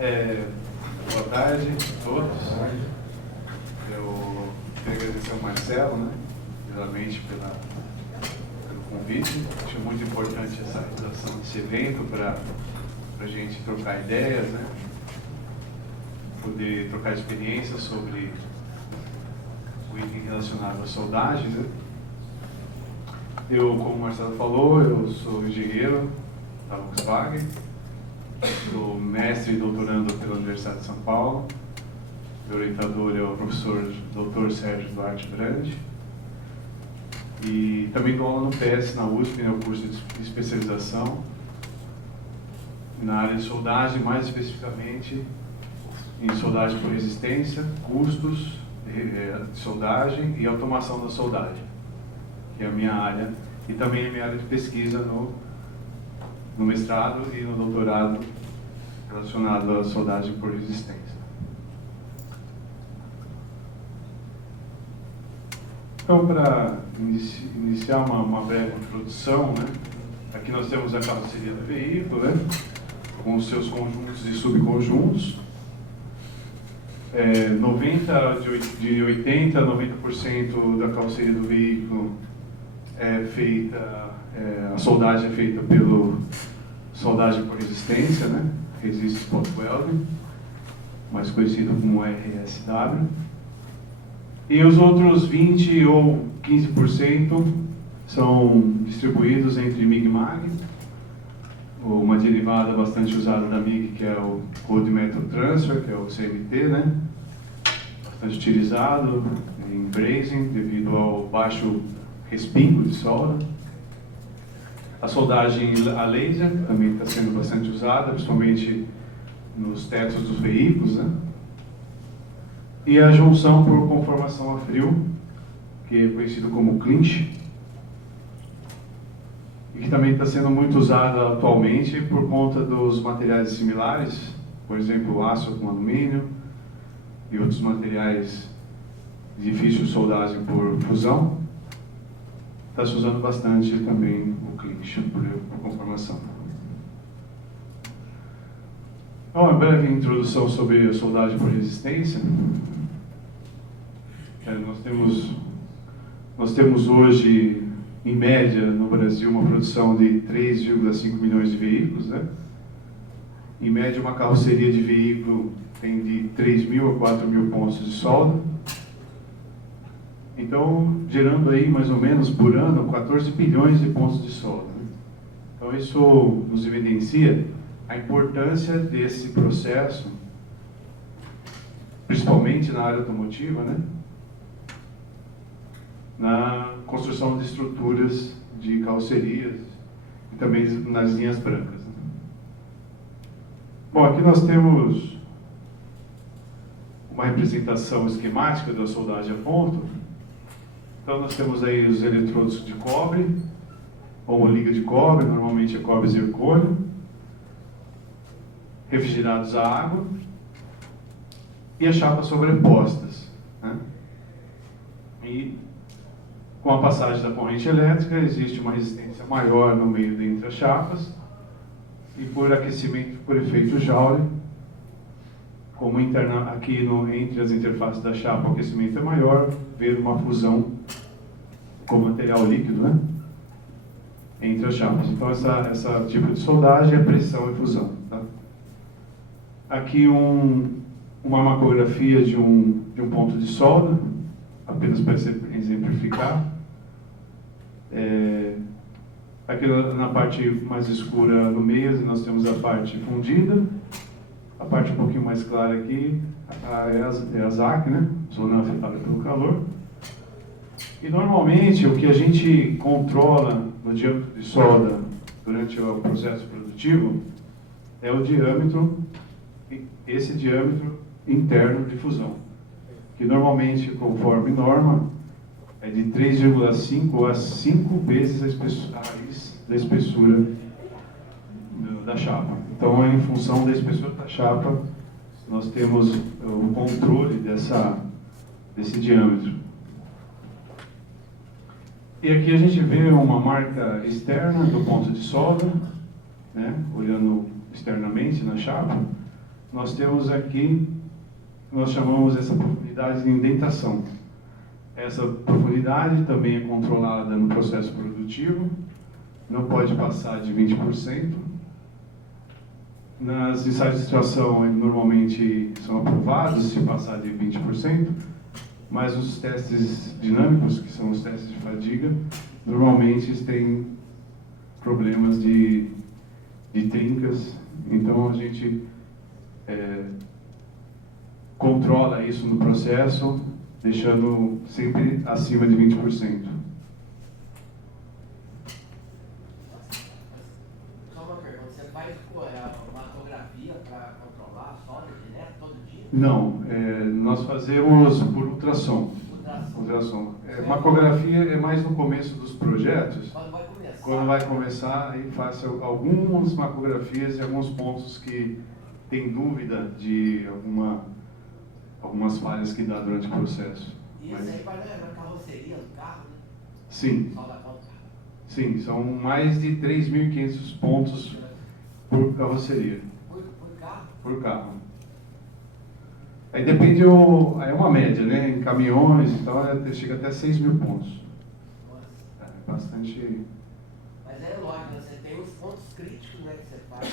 Boa tarde a todos. Eu queria agradecer ao Marcelo, né, primeiramente pelo convite. Acho muito importante essa realização desse evento para a gente trocar ideias, né, poder trocar experiências sobre o item relacionado à saudade, né. Eu, como o Marcelo falou, eu sou engenheiro da Volkswagen, sou mestre e doutorando pela Universidade de São Paulo. Meu orientador é o professor Dr. Sérgio Duarte Brandi. E também dou aula no PS, na USP, no curso de especialização na área de soldagem, mais especificamente em soldagem por resistência, custos de soldagem e automação da soldagem, que é a minha área, e também a minha área de pesquisa no mestrado e no doutorado relacionado à soldagem por resistência. Então, para iniciar uma breve introdução, né, aqui nós temos a carroceria do veículo, né, com os seus conjuntos e subconjuntos. 80% a 90% da carroceria do veículo é feita, a soldagem é feita pelo soldagem por resistência, né? Resist Spot Welding, mais conhecido como RSW. E os outros 20 ou 15% são distribuídos entre MIG-MAG, uma derivada bastante usada da MIG, que é o Code Method Transfer, que é o CMT, né? Bastante utilizado em brazing devido ao baixo respingo de solda. A soldagem a laser também está sendo bastante usada, principalmente nos tetos dos veículos, né? E a junção por conformação a frio, que é conhecido como clinch, e que também está sendo muito usada atualmente por conta dos materiais similares, por exemplo, o aço com alumínio e outros materiais difíceis de soldagem por fusão. Está se usando bastante também o clinch por conformação. Então, uma breve introdução sobre a soldagem por resistência. Nós temos hoje, em média, no Brasil, uma produção de 3,5 milhões de veículos, né? Em média, uma carroceria de veículo tem de 3.000 a 4.000 pontos de solda. Então, gerando aí mais ou menos por ano 14 bilhões de pontos de solda, né? Então, isso nos evidencia a importância desse processo, principalmente na área automotiva, né? Na construção de estruturas de carrocerias e também nas linhas brancas, né? Bom, aqui nós temos uma representação esquemática da soldagem a ponto. Então nós temos aí os eletrodos de cobre, ou uma liga de cobre, normalmente é cobre zircônio, refrigerados a água, e as chapas sobrepostas, né? E com a passagem da corrente elétrica existe uma resistência maior no meio entre as chapas, e por aquecimento por efeito Joule, como aqui entre as interfaces da chapa o aquecimento é maior, ver uma fusão com material líquido, né, entre as chapas. Então essa tipo de soldagem é pressão e fusão, tá? Aqui uma macrografia de um ponto de solda, apenas para exemplificar. Aqui na parte mais escura no meio nós temos a parte fundida, a parte um pouquinho mais clara aqui é a ZAC, né? Zona afetada pelo calor. E normalmente o que a gente controla no diâmetro de solda durante o processo produtivo é o diâmetro, esse diâmetro interno de fusão, que normalmente, conforme norma, é de 3,5 a 5 vezes a raiz da espessura da chapa. Então, em função da espessura da chapa, nós temos o controle desse diâmetro. E aqui a gente vê uma marca externa do ponto de solda, né, olhando externamente na chapa, nós temos aqui, nós chamamos essa profundidade de indentação. Essa profundidade também é controlada no processo produtivo, não pode passar de 20%. Nas ensaios de extração, normalmente são aprovados se passar de 20%, mas os testes dinâmicos, que são os testes de fadiga, normalmente têm problemas de trincas, então a gente controla isso no processo, deixando sempre acima de 20%. Só uma pergunta, você faz mastografia para controlar a soda direto todo dia? Não, nós fazemos por ultrassom. Ultrassom. Macografia é mais no começo dos projetos. Quando vai começar? Quando vai começar, aí faço algumas macografias e alguns pontos que tem dúvida de algumas falhas que dá durante o processo. E isso aí vai na carroceria do carro, né? Sim. Só da conta do carro. Sim, são mais de 3.500 pontos por carroceria. Por carro? Por carro. Aí depende, aí é uma média, né? Em caminhões e tal, chega até 6.000 pontos. Nossa. É bastante. Mas é lógico, você tem os pontos críticos, né, que você faz.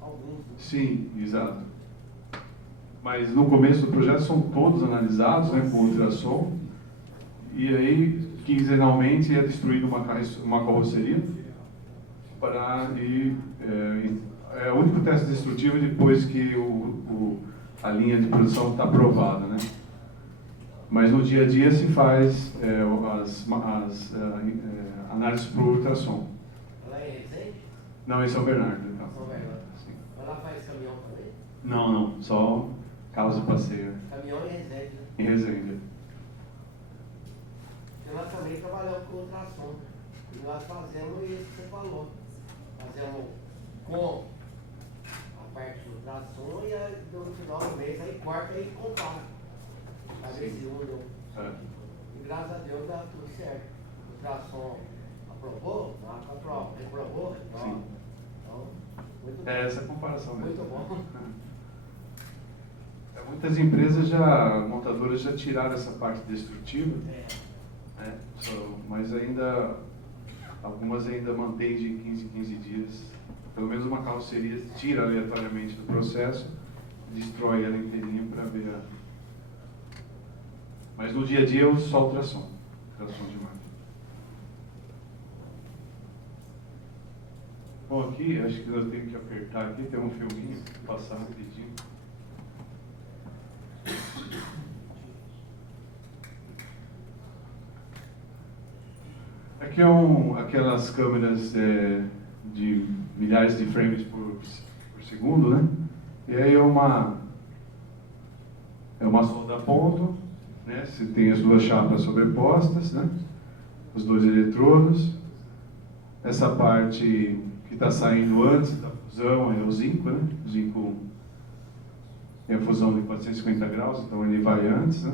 Alguns. Né? Sim, exato. Mas no começo do projeto são todos analisados, né, com ultrassom. E aí, quinzenalmente, é destruída uma carroceria. É o único teste destrutivo depois que a linha de produção está aprovada, né? Mas no dia a dia se faz as análises por ultrassom. Ela é Resende? Não, em São Bernardo. Então. São Bernardo. Sim. Ela faz caminhão também? Não, só carros de passeio. Caminhão em Resende, né? Em Resende. E nós também trabalhamos com ultrassom. E nós fazemos isso que você falou. Fazemos com a parte do ultrassom e aí, no final do mês aí corta e compara. Pra ver se une. E graças a Deus dá tudo certo. O ultrassom aprovou, reprovou. Sim. Então, muito bom. Essa comparação mesmo. Muito bom. Muitas empresas montadoras já tiraram essa parte destrutiva, né? Mas algumas ainda mantêm de 15 em 15 dias. Pelo menos uma carroceria tira aleatoriamente do processo, destrói ela inteirinha para ver Mas no dia a dia eu uso só ultrassom de máquina. Bom, aqui acho que eu tenho que apertar aqui, tem um filminho, passar rapidinho. Aqui aquelas câmeras de milhares de frames por segundo, né? E aí é uma solda a ponto, né? Você tem as duas chapas sobrepostas, né? Os dois eletrodos. Essa parte que está saindo antes da fusão é o zinco, né? O zinco tem a fusão de 450 graus, então ele vai antes, né?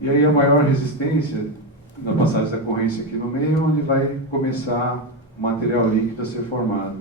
E aí a maior resistência na passagem da corrência aqui no meio, onde vai começar o material líquido a ser formado.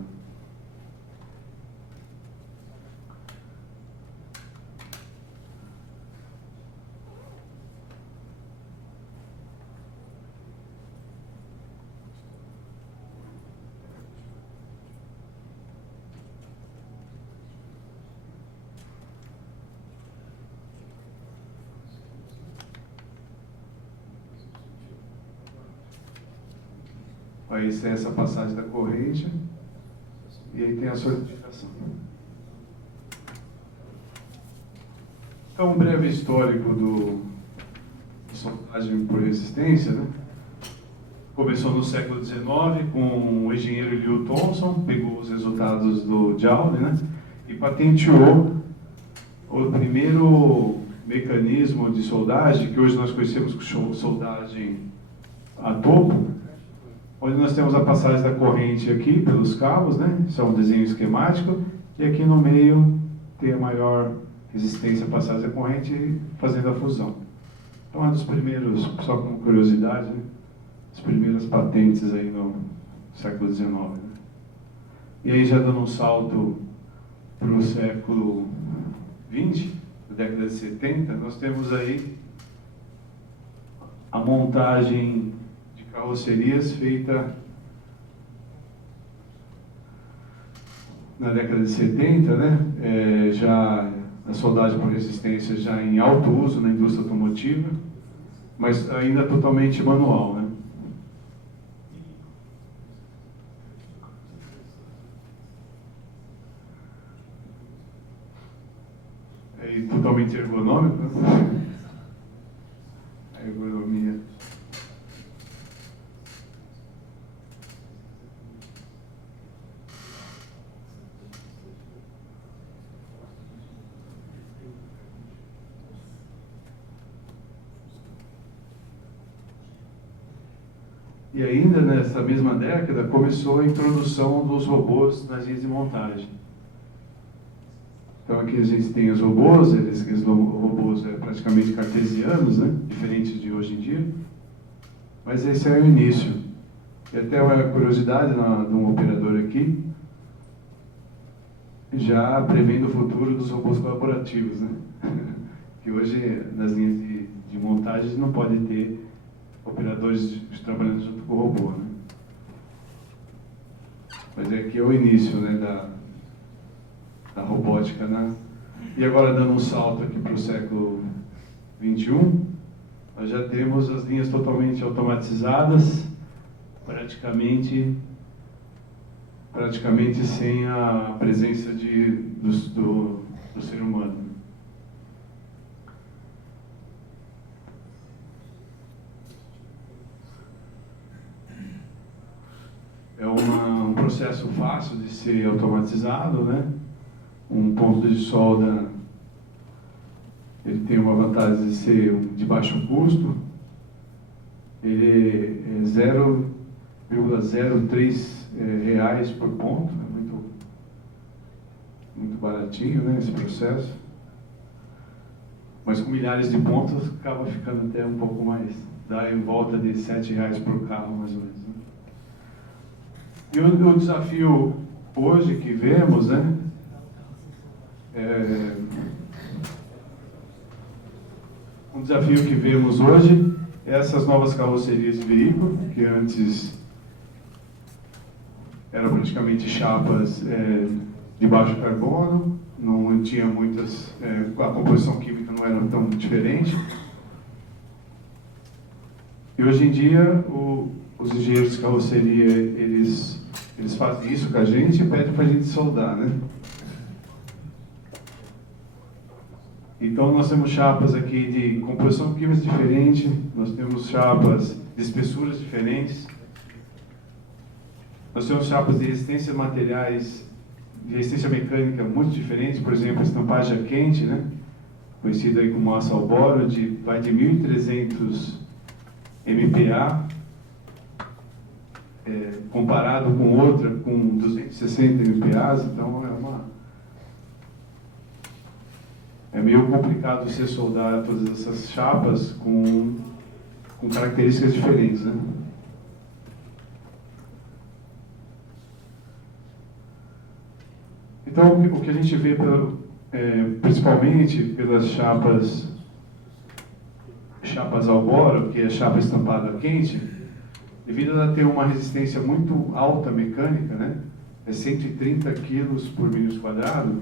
Aí é essa passagem da corrente e aí tem a solidificação. Então, um breve histórico de soldagem por resistência, né? Começou no século XIX com o engenheiro Leo Thomson, pegou os resultados do Joule, né? E patenteou o primeiro mecanismo de soldagem, que hoje nós conhecemos como soldagem a topo, onde nós temos a passagem da corrente aqui pelos cabos, né? Isso é um desenho esquemático, e aqui no meio tem a maior resistência à passagem da corrente fazendo a fusão. Então é um dos primeiros, só como curiosidade, né? As primeiras patentes aí no século XIX. Né? E aí, já dando um salto para o século XX, da década de 70, nós temos aí a montagem de carrocerias feita na década de 70, né? Já a soldagem por resistência já em alto uso na indústria automotiva, mas ainda totalmente manual, né? E totalmente ergonômico, né? A ergonomia. E ainda nessa mesma década começou a introdução dos robôs nas linhas de montagem. Então aqui a gente tem os robôs, esses robôs praticamente cartesianos, né? Diferentes de hoje em dia. Mas esse é o início. E até uma curiosidade de um operador aqui, já prevendo o futuro dos robôs colaborativos, né? Que hoje nas linhas de montagem não pode ter operadores trabalhando junto com o robô, né? Mas aqui é o início, né, da robótica, né? E agora, dando um salto aqui para o século XXI, nós já temos as linhas totalmente automatizadas, praticamente sem a presença do ser humano. É um processo fácil de ser automatizado, né? Um ponto de solda, ele tem uma vantagem de ser de baixo custo. Ele é 0,03 reais por ponto, é muito baratinho, né, esse processo. Mas com milhares de pontos acaba ficando até um pouco mais, dá em volta de 7 reais por carro, mais ou menos, né? E o desafio hoje que vemos, né, um desafio que vemos hoje é essas novas carrocerias de veículo, que antes eram praticamente chapas de baixo carbono, não tinha muitas, a composição química não era tão diferente. E hoje em dia, os engenheiros de carroceria, eles fazem isso com a gente e pedem para a gente soldar, né? Então, nós temos chapas aqui de composição química diferente, nós temos chapas de espessuras diferentes, nós temos chapas de resistência a materiais, de resistência mecânica muito diferentes, por exemplo, a estampagem a quente, né? Conhecida aí como aço ao boro, vai de 1.300 MPa, comparado com outra com 260 MPa, então é meio complicado você soldar todas essas chapas com características diferentes, né? Então, o que a gente vê, principalmente pelas chapas ao boro, que é chapa estampada quente, devido a ter uma resistência muito alta mecânica, né? É 130 kg por milímetro quadrado.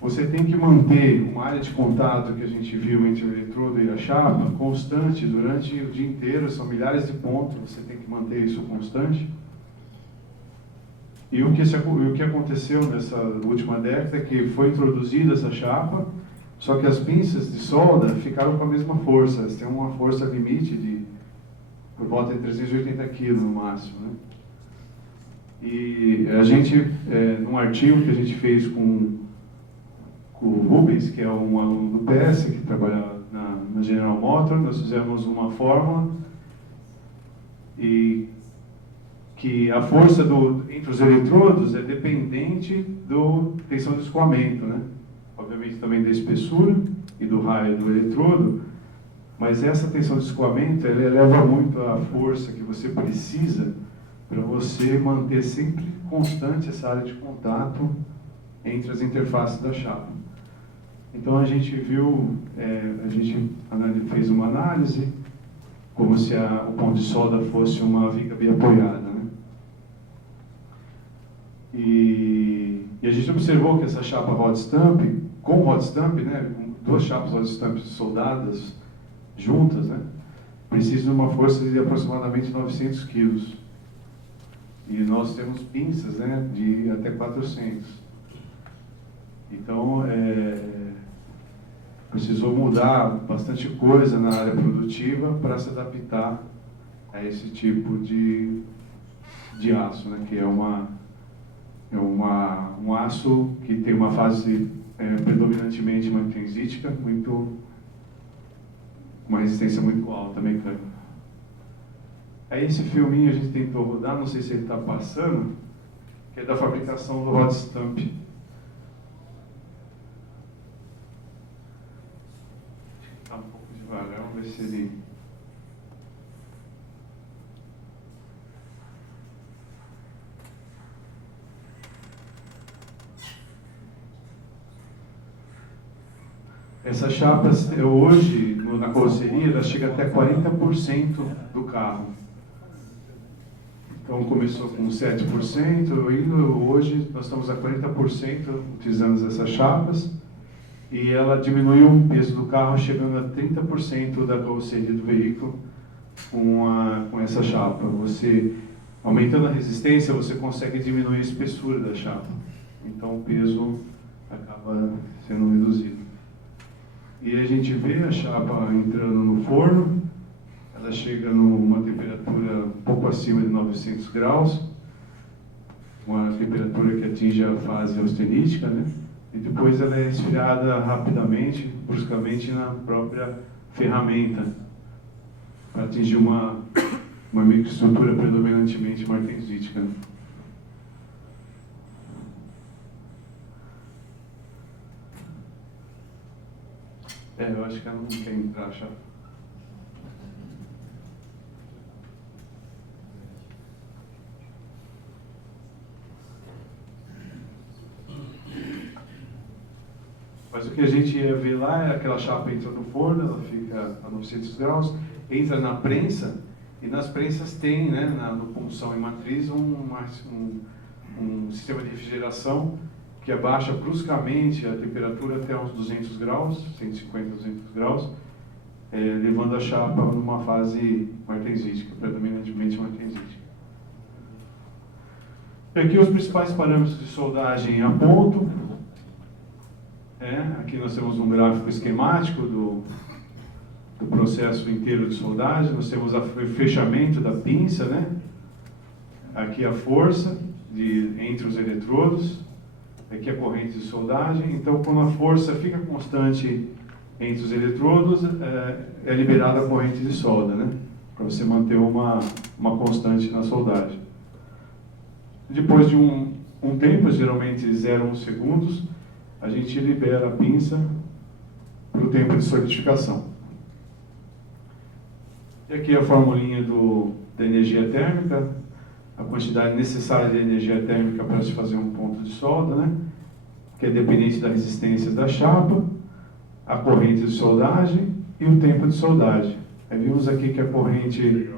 Você tem que manter uma área de contato que a gente viu entre o eletrodo e a chapa constante durante o dia inteiro, são milhares de pontos, você tem que manter isso constante. E o que aconteceu nessa última década é que foi introduzida essa chapa, só que as pinças de solda ficaram com a mesma força, elas têm uma força limite por volta de 380 kg no máximo, né? E a gente, num artigo que a gente fez com o Rubens, que é um aluno do PS, que trabalha na General Motors, nós fizemos uma fórmula e que a força entre os eletrodos é dependente da tensão de escoamento, né? Obviamente também da espessura e do raio do eletrodo, mas essa tensão de escoamento ela eleva muito a força que você precisa para você manter sempre constante essa área de contato entre as interfaces da chapa. Então a gente viu, a gente fez uma análise, como se o ponto de solda fosse uma viga bem apoiada, né? E a gente observou que essa chapa hot stamp, com hot stamp, né, com duas chapas hot stamp soldadas juntas, né, precisa de uma força de aproximadamente 900 quilos. E nós temos pinças, né, de até 400. Então, precisou mudar bastante coisa na área produtiva para se adaptar a esse tipo de aço, né, que é um aço que tem uma fase predominantemente magnetite, uma resistência muito alta mecânica. Aí esse filminho a gente tentou rodar, não sei se ele está passando, que é da fabricação do hot stamp. Está um pouco devagar, vamos ver se ele... Essa chapa, hoje, na carroceria, ela chega até 40% do carro. Então, começou com 7%, e hoje nós estamos a 40% utilizando essas chapas, e ela diminuiu o peso do carro, chegando a 30% da carroceria do veículo com essa chapa. Você, aumentando a resistência, você consegue diminuir a espessura da chapa. Então, o peso acaba sendo reduzido. E a gente vê a chapa entrando no forno, ela chega numa temperatura um pouco acima de 900 graus, uma temperatura que atinge a fase austenítica, né? E depois ela é esfriada rapidamente, bruscamente na própria ferramenta, para atingir uma microestrutura predominantemente martensítica. Eu acho que ela não quer entrar, chapa. Mas o que a gente ia ver lá é aquela chapa entra no forno, ela fica a 900 graus, entra na prensa, e nas prensas tem, né, no punção e matriz, um sistema de refrigeração que abaixa bruscamente a temperatura até uns 200 graus, 150, 200 graus, levando a chapa numa fase martensítica, predominantemente martensítica. E aqui os principais parâmetros de soldagem a ponto. Aqui nós temos um gráfico esquemático do processo inteiro de soldagem. Nós temos o fechamento da pinça, né? Aqui a força entre os eletrodos. Aqui a corrente de soldagem. Então, quando a força fica constante entre os eletrodos, é liberada a corrente de solda, né? Para você manter uma constante na soldagem. Depois de um tempo, geralmente 0,1 segundos, a gente libera a pinça para o tempo de solidificação. E aqui a formulinha da energia térmica, a quantidade necessária de energia térmica para se fazer um ponto de solda, né? Que é dependente da resistência da chapa, a corrente de soldagem e o tempo de soldagem. Aí vimos aqui que a corrente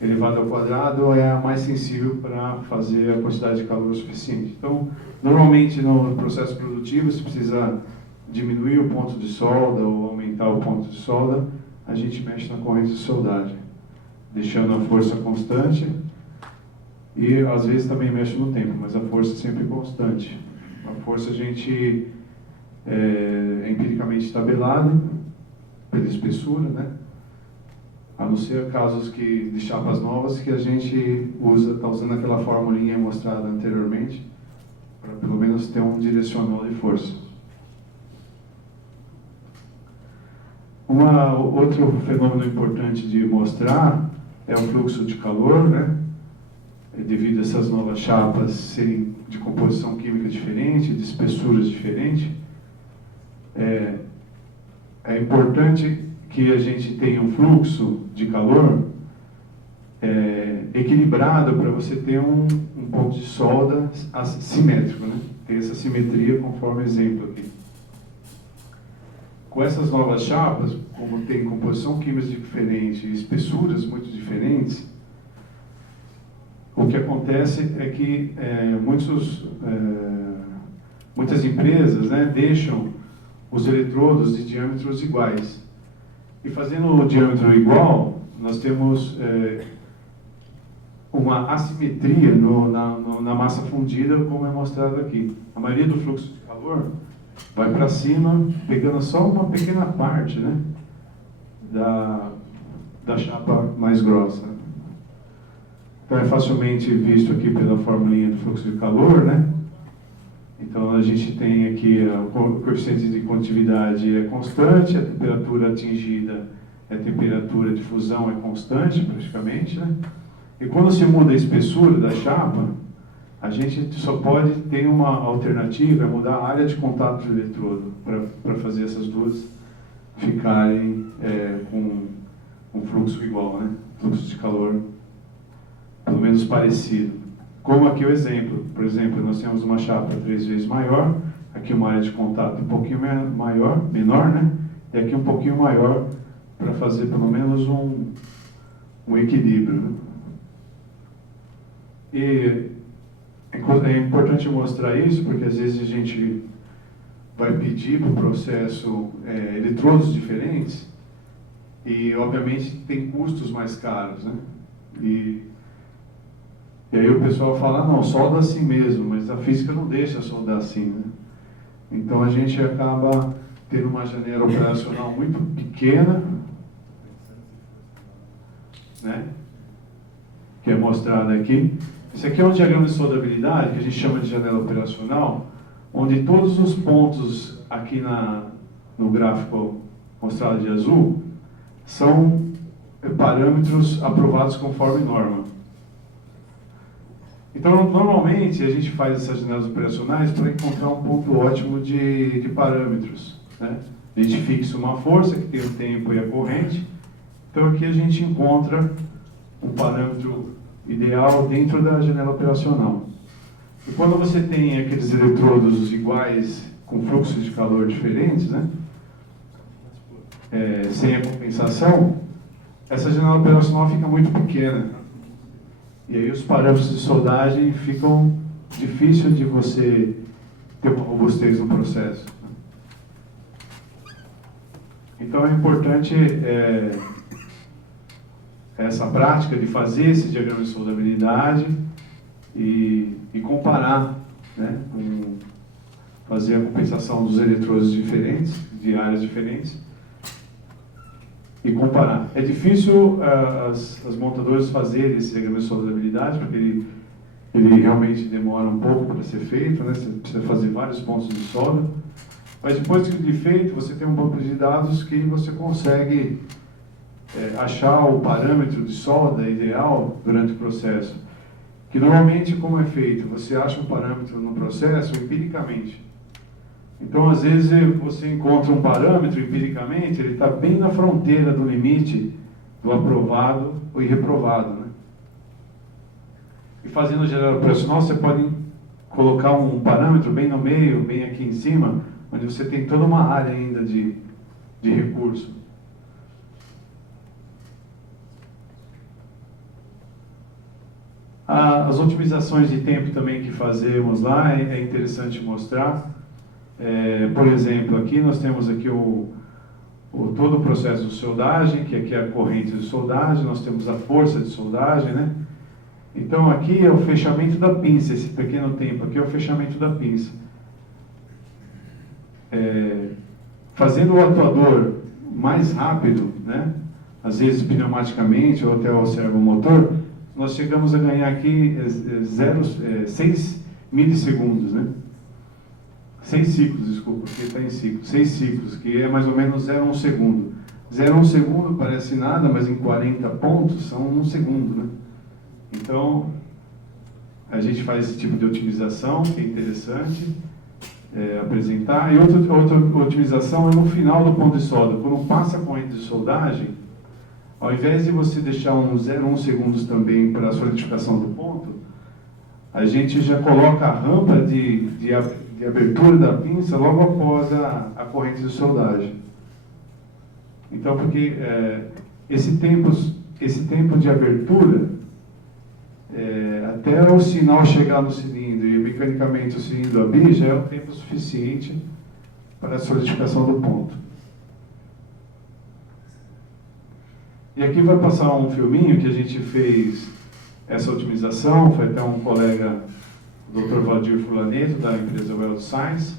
elevada ao quadrado é a mais sensível para fazer a quantidade de calor suficiente. Então, normalmente no processo produtivo, se precisa diminuir o ponto de solda ou aumentar o ponto de solda, a gente mexe na corrente de soldagem, deixando a força constante e às vezes também mexe no tempo, mas a força é sempre constante. A força a gente é empiricamente tabelada pela espessura, né? A não ser casos de chapas novas que a gente está usando aquela formulinha mostrada anteriormente, para pelo menos ter um direcional de força. Outro fenômeno importante de mostrar é o fluxo de calor, né? Devido a essas novas chapas serem de composição química diferente, de espessuras diferentes, é importante que a gente tenha um fluxo de calor equilibrado para você ter um ponto de solda simétrico, né? Ter essa simetria conforme exemplo aqui. Com essas novas chapas, como tem composição química diferente e espessuras muito diferentes, o que acontece é que muitas empresas, né, deixam os eletrodos de diâmetros iguais. E fazendo o diâmetro igual, nós temos uma assimetria na massa fundida, como é mostrado aqui. A maioria do fluxo de calor vai para cima, pegando só uma pequena parte, né, da chapa mais grossa. Então é facilmente visto aqui pela formulinha do fluxo de calor, né? Então a gente tem aqui o coeficiente de condutividade é constante, a temperatura atingida é a temperatura de fusão é constante praticamente, né? E quando se muda a espessura da chapa, a gente só pode ter uma alternativa, é mudar a área de contato do eletrodo para fazer essas duas ficarem com um fluxo igual, né? Fluxo de calor pelo menos parecido. Como aqui o exemplo. Por exemplo, nós temos uma chapa 3 vezes maior, aqui uma área de contato um pouquinho menor, né? E aqui um pouquinho maior para fazer pelo menos um equilíbrio, né? E é importante mostrar isso porque às vezes a gente vai pedir para o processo eletrodos diferentes e obviamente tem custos mais caros, né? E aí o pessoal fala, não, solda assim mesmo, mas a física não deixa soldar assim, né? Então a gente acaba tendo uma janela operacional muito pequena, né? Que é mostrada aqui. Esse aqui é um diagrama de soldabilidade, que a gente chama de janela operacional, onde todos os pontos aqui no gráfico mostrado de azul são parâmetros aprovados conforme norma. Então, normalmente, a gente faz essas janelas operacionais para encontrar um ponto ótimo de parâmetros, né? A gente fixa uma força que tem o tempo e a corrente. Então, aqui a gente encontra um parâmetro ideal dentro da janela operacional. E quando você tem aqueles eletrodos iguais, com fluxos de calor diferentes, né? Sem a compensação, essa janela operacional fica muito pequena. E aí os parâmetros de soldagem ficam difícil de você ter uma robustez no processo. Então é importante essa prática de fazer esse diagrama de soldabilidade e comparar, né, fazer a compensação dos eletrodos diferentes, de áreas diferentes, e comparar. É difícil as montadoras fazerem esse diagrama de soldabilidade, porque ele realmente demora um pouco para ser feito, né? Você precisa fazer vários pontos de solda. Mas depois de feito, você tem um banco de dados que você consegue achar o parâmetro de solda ideal durante o processo. Que normalmente, como é feito? Você acha um parâmetro no processo empiricamente. Então, às vezes, você encontra um parâmetro empiricamente, ele está bem na fronteira do limite do aprovado ou reprovado, né? E fazendo janela operacional, você pode colocar um parâmetro bem no meio, bem aqui em cima, onde você tem toda uma área ainda de recurso. As otimizações de tempo também que fazemos lá é interessante mostrar. Por exemplo, aqui nós temos aqui todo o processo de soldagem, que aqui é a corrente de soldagem, nós temos a força de soldagem, né? Então aqui é o fechamento da pinça, esse pequeno tempo aqui é o fechamento da pinça. Fazendo o atuador mais rápido, né? Às vezes pneumaticamente ou até o servomotor, nós chegamos a ganhar aqui 6 milissegundos, né? 6 ciclos, desculpa, porque está em ciclo. 6 ciclos, que é mais ou menos 0,1 segundo. 0,1 segundo parece nada, mas em 40 pontos são 1 segundo, né? Então, a gente faz esse tipo de otimização, que é interessante apresentar. E outra otimização é no final do ponto de solda. Quando passa a corrente de soldagem, Ao invés de você deixar um 0,1 segundos também para a solidificação do ponto, a gente já coloca a rampa de abertura da pinça logo após a corrente de soldagem. Então, porque esse tempo de abertura, até o sinal chegar no cilindro e mecanicamente o cilindro abrir, já é um tempo suficiente para a solidificação do ponto. E aqui vai passar um filminho que a gente fez essa otimização, foi até um colega, o Dr. Valdir Fulaneto, da empresa Weld Science,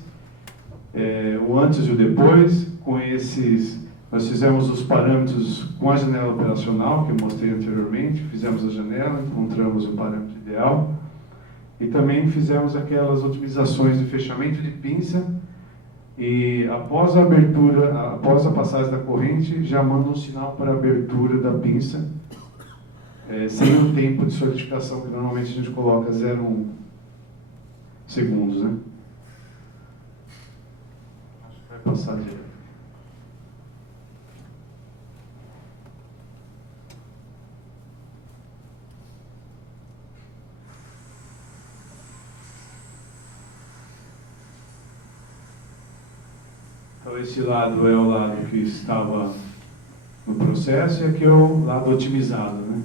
o antes e o depois, com esses, nós fizemos os parâmetros com a janela operacional, que eu mostrei anteriormente, fizemos a janela, encontramos o parâmetro ideal, e também fizemos aquelas otimizações de fechamento de pinça, e após a abertura, após a passagem da corrente, já manda um sinal para a abertura da pinça, sem o tempo de solidificação, que normalmente a gente coloca 0,1 segundos, né? Acho que vai passar direto. Então, esse lado é o lado que estava no processo e aqui é o lado otimizado, né?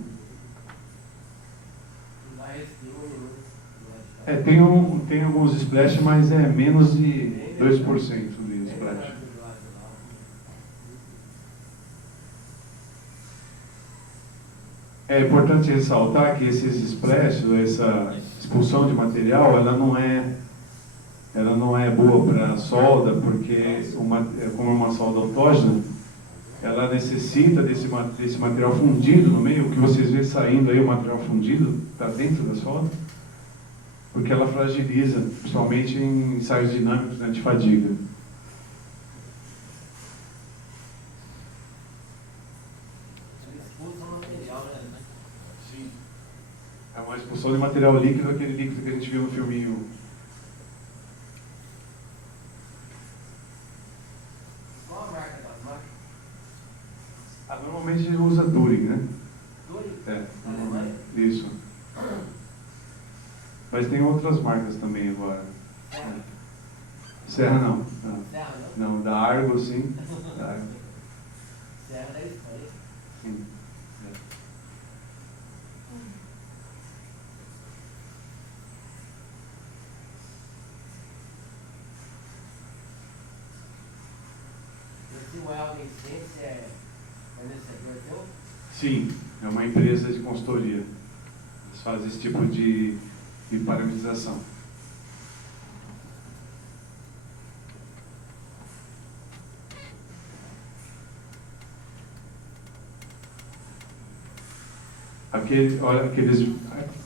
Tem alguns splash, mas é menos de 2% de splash. É importante ressaltar que esses splash, essa expulsão de material, ela não é boa para solda, porque como é uma solda autógena, ela necessita desse material fundido no meio. O que vocês vêem saindo aí, o material fundido, está dentro da solda, porque ela fragiliza, principalmente em ensaios dinâmicos, né, de fadiga. Sim. É uma expulsão de material líquido, aquele líquido que a gente viu no filminho. Qual a marca das máquinas? Normalmente a gente usa During, né? During? Alemanha? Isso. Mas tem outras marcas também agora. Serra não. Serra Não, da Argo sim. Da Argo. Serra da Espanha. Sim. Esse welding sense é fornecedor teu? Sim, é uma empresa de consultoria. Eles fazem esse tipo de parametrização.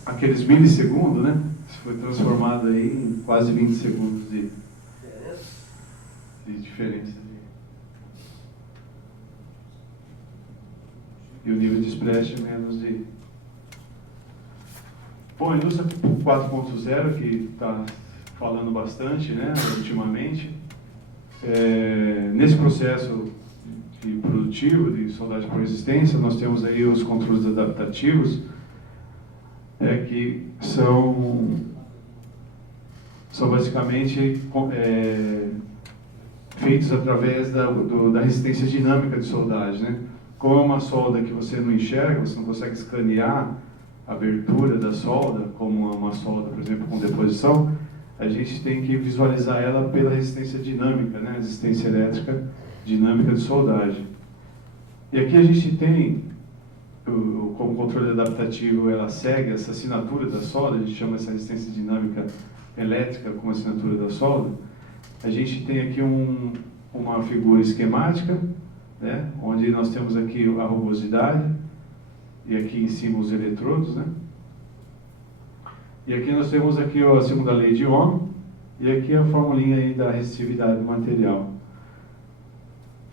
Aqueles milissegundos, né? Isso foi transformado aí em quase 20 segundos de diferença. E o nível de splash é menos de... Bom, a indústria 4.0, que está falando bastante, né, ultimamente, nesse processo produtivo de soldagem por resistência, nós temos aí os controles adaptativos, que são basicamente feitos através da resistência dinâmica de soldagem, né? Como é uma solda que você não enxerga, você não consegue escanear a abertura da solda, como uma solda, por exemplo, com deposição, a gente tem que visualizar ela pela resistência dinâmica, né? Resistência elétrica dinâmica de soldagem. E aqui a gente tem, como controle adaptativo, ela segue essa assinatura da solda, a gente chama essa resistência dinâmica elétrica como assinatura da solda. A gente tem aqui uma figura esquemática, né, onde nós temos aqui a rugosidade e aqui em cima os eletrodos, né? E aqui nós temos aqui a segunda lei de Ohm e aqui a formulinha aí da resistividade do material.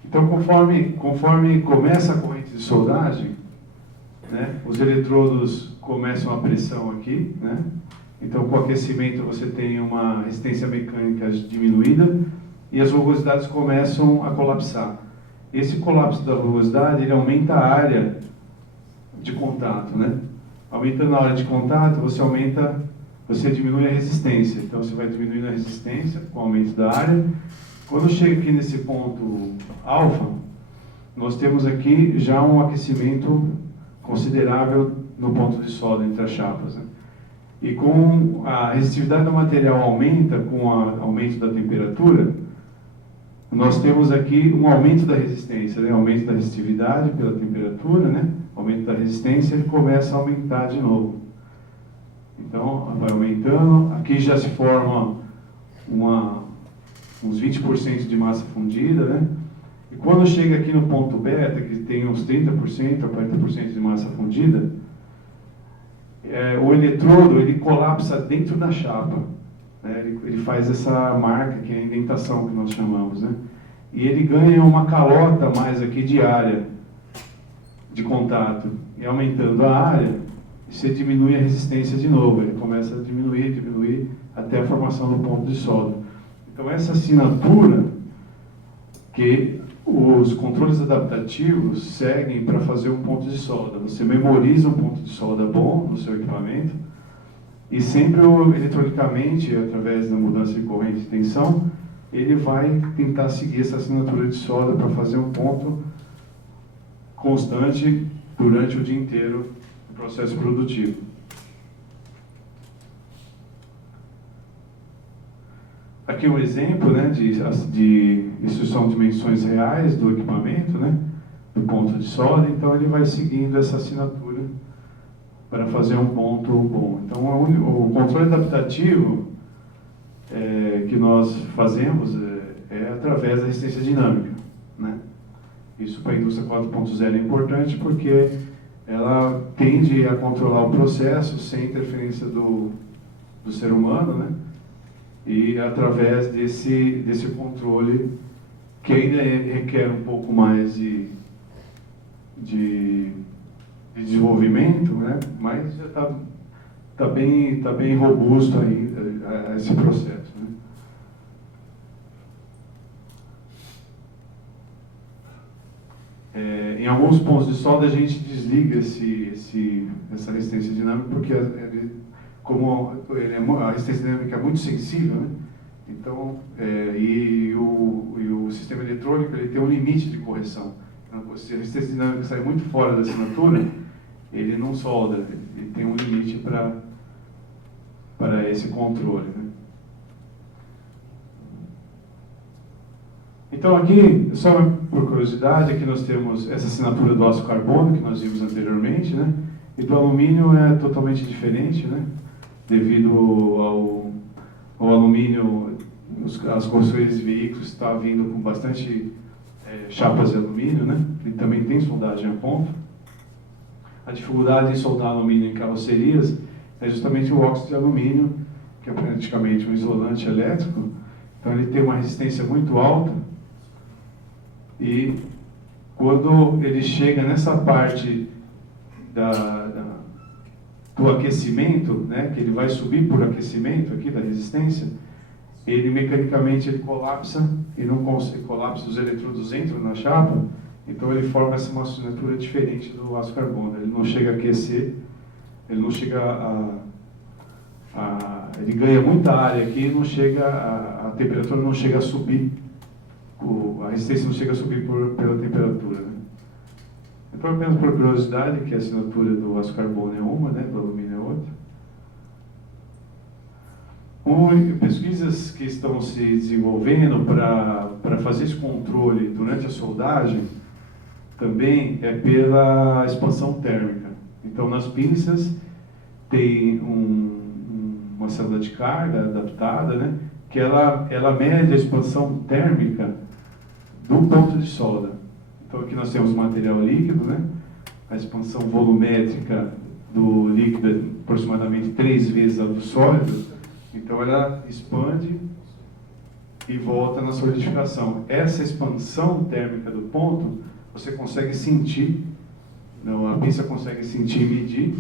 Então, conforme começa a corrente de soldagem, né, os eletrodos começam a pressão aqui, né? Então, com o aquecimento você tem uma resistência mecânica diminuída e as rugosidades começam a colapsar. esse colapso da rugosidade, ele aumenta a área de contato, né? Aumentando a área de contato, você diminui a resistência. Então, você vai diminuindo a resistência com o aumento da área. Quando chega aqui nesse ponto alfa, nós temos aqui já um aquecimento considerável no ponto de solda entre as chapas, né? E com a resistividade do material aumenta com o aumento da temperatura, nós temos aqui um aumento da resistência, né? Aumento da resistividade pela temperatura, né? Aumento da resistência, ele começa a aumentar de novo. Então, vai aumentando. Aqui já se forma uns 20% de massa fundida, né? E quando chega aqui no ponto beta, que tem uns 30% a 40% de massa fundida, o eletrodo ele colapsa dentro da chapa, né? Ele faz essa marca, que é a indentação que nós chamamos, né? E ele ganha uma calota mais aqui de área de contato. E aumentando a área, você diminui a resistência de novo. Ele começa a diminuir, até a formação do ponto de solda. Então, essa assinatura que os controles adaptativos seguem para fazer um ponto de solda. Você memoriza um ponto de solda bom no seu equipamento e sempre eletronicamente, através da mudança de corrente e tensão, ele vai tentar seguir essa assinatura de solda para fazer um ponto constante durante o dia inteiro do processo produtivo. Aqui um exemplo, né, isso são dimensões reais do equipamento, né, do ponto de solda. Então ele vai seguindo essa assinatura para fazer um ponto bom. Então o controle adaptativo que nós fazemos é através da resistência dinâmica, né? Isso para a indústria 4.0 é importante porque ela tende a controlar o processo sem interferência do ser humano, né? E através desse controle que ainda requer um pouco mais de desenvolvimento, né? Mas já está bem robusto ainda a esse processo, né? Em alguns pontos de solda a gente desliga essa resistência dinâmica porque a resistência dinâmica é muito sensível, né? Então, e o sistema eletrônico ele tem um limite de correção. Então, se a resistência dinâmica sai muito fora da assinatura, ele não solda, ele tem um limite para esse controle, né? Então aqui, só por curiosidade, aqui nós temos essa assinatura do aço carbono que nós vimos anteriormente, né? E do alumínio é totalmente diferente, né? Devido ao alumínio, as construções de veículos estão vindo com bastante chapas de alumínio, né? E também tem soldagem a ponto. A dificuldade em soldar alumínio em carrocerias é justamente o óxido de alumínio, que é praticamente um isolante elétrico. Então ele tem uma resistência muito alta e quando ele chega nessa parte do aquecimento, né, que ele vai subir por aquecimento aqui da resistência, ele mecanicamente ele colapsa e não consegue colapsa, os eletrodos entram na chapa, então ele forma uma assinatura diferente do aço carbono. Ele não chega a aquecer, ele não chega ele ganha muita área aqui, não chega a temperatura não chega a subir, a resistência não chega a subir pela temperatura, né? Então, apenas por curiosidade, que a assinatura do aço carbono é uma, né, do alumínio é outra. Pesquisas que estão se desenvolvendo para fazer esse controle durante a soldagem também é pela expansão térmica. Então, nas pinças tem uma célula de carga adaptada, né, que ela mede a expansão térmica do ponto de solda. Então aqui nós temos material líquido, né? A expansão volumétrica do líquido é aproximadamente 3 vezes a do sólido. Então ela expande e volta na solidificação. Essa expansão térmica do ponto, você consegue sentir, a pinça consegue sentir e medir,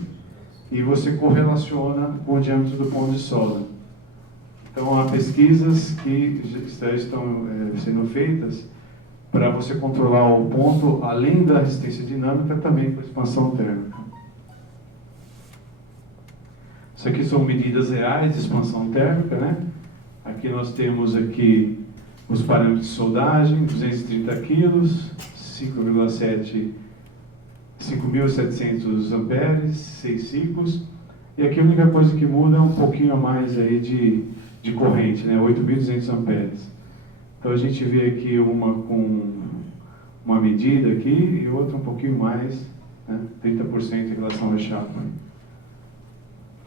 e você correlaciona com o diâmetro do ponto de solda. Então há pesquisas que já estão sendo feitas para você controlar o ponto, além da resistência dinâmica, também com a expansão térmica. Isso aqui são medidas reais de expansão térmica, né? Aqui nós temos aqui os parâmetros de soldagem, 230 kg, 5.700 amperes, 6 ciclos. E aqui a única coisa que muda é um pouquinho a mais aí de corrente, né? 8.200 amperes. Então a gente vê aqui uma com uma medida aqui e outra um pouquinho mais, né? 30% em relação ao chapa.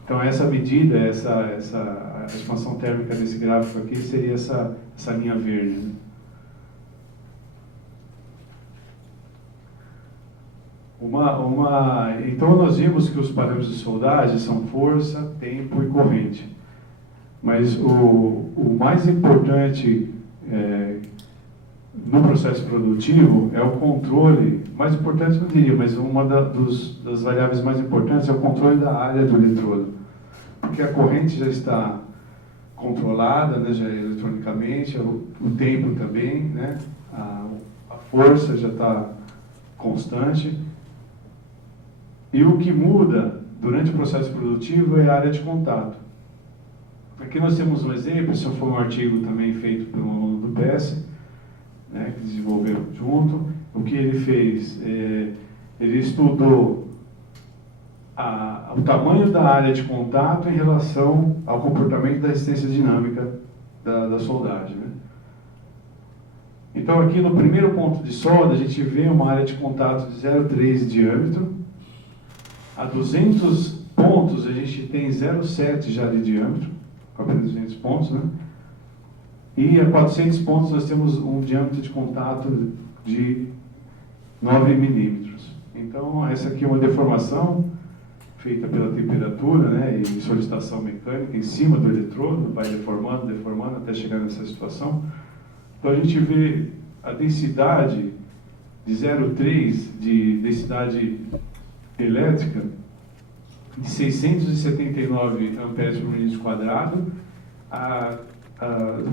Então essa medida, a expansão térmica desse gráfico aqui seria essa linha verde, né? Então nós vimos que os parâmetros de soldagem são força, tempo e corrente. Mas o mais importante no processo produtivo é o controle, mais importante não diria, mas uma das variáveis mais importantes é o controle da área do eletrodo. Porque a corrente já está controlada, né, já eletronicamente, o tempo também, né, a força já está constante. E o que muda durante o processo produtivo é a área de contato. Aqui nós temos um exemplo, isso foi um artigo também feito por um aluno do PS, né, que desenvolveu junto. O que ele fez? Ele estudou o tamanho da área de contato em relação ao comportamento da resistência dinâmica da soldagem, né? Então aqui no primeiro ponto de solda a gente vê uma área de contato de 0,3 de diâmetro. A 200 pontos a gente tem 0,7 já de diâmetro, com apenas 200 pontos, né? E a 400 pontos nós temos um diâmetro de contato de 9 milímetros. Então essa aqui é uma deformação feita pela temperatura, né, e solicitação mecânica em cima do eletrodo, vai deformando, deformando até chegar nessa situação. Então a gente vê a densidade de 0,3 de densidade elétrica de 679 amperes por milímetro quadrado,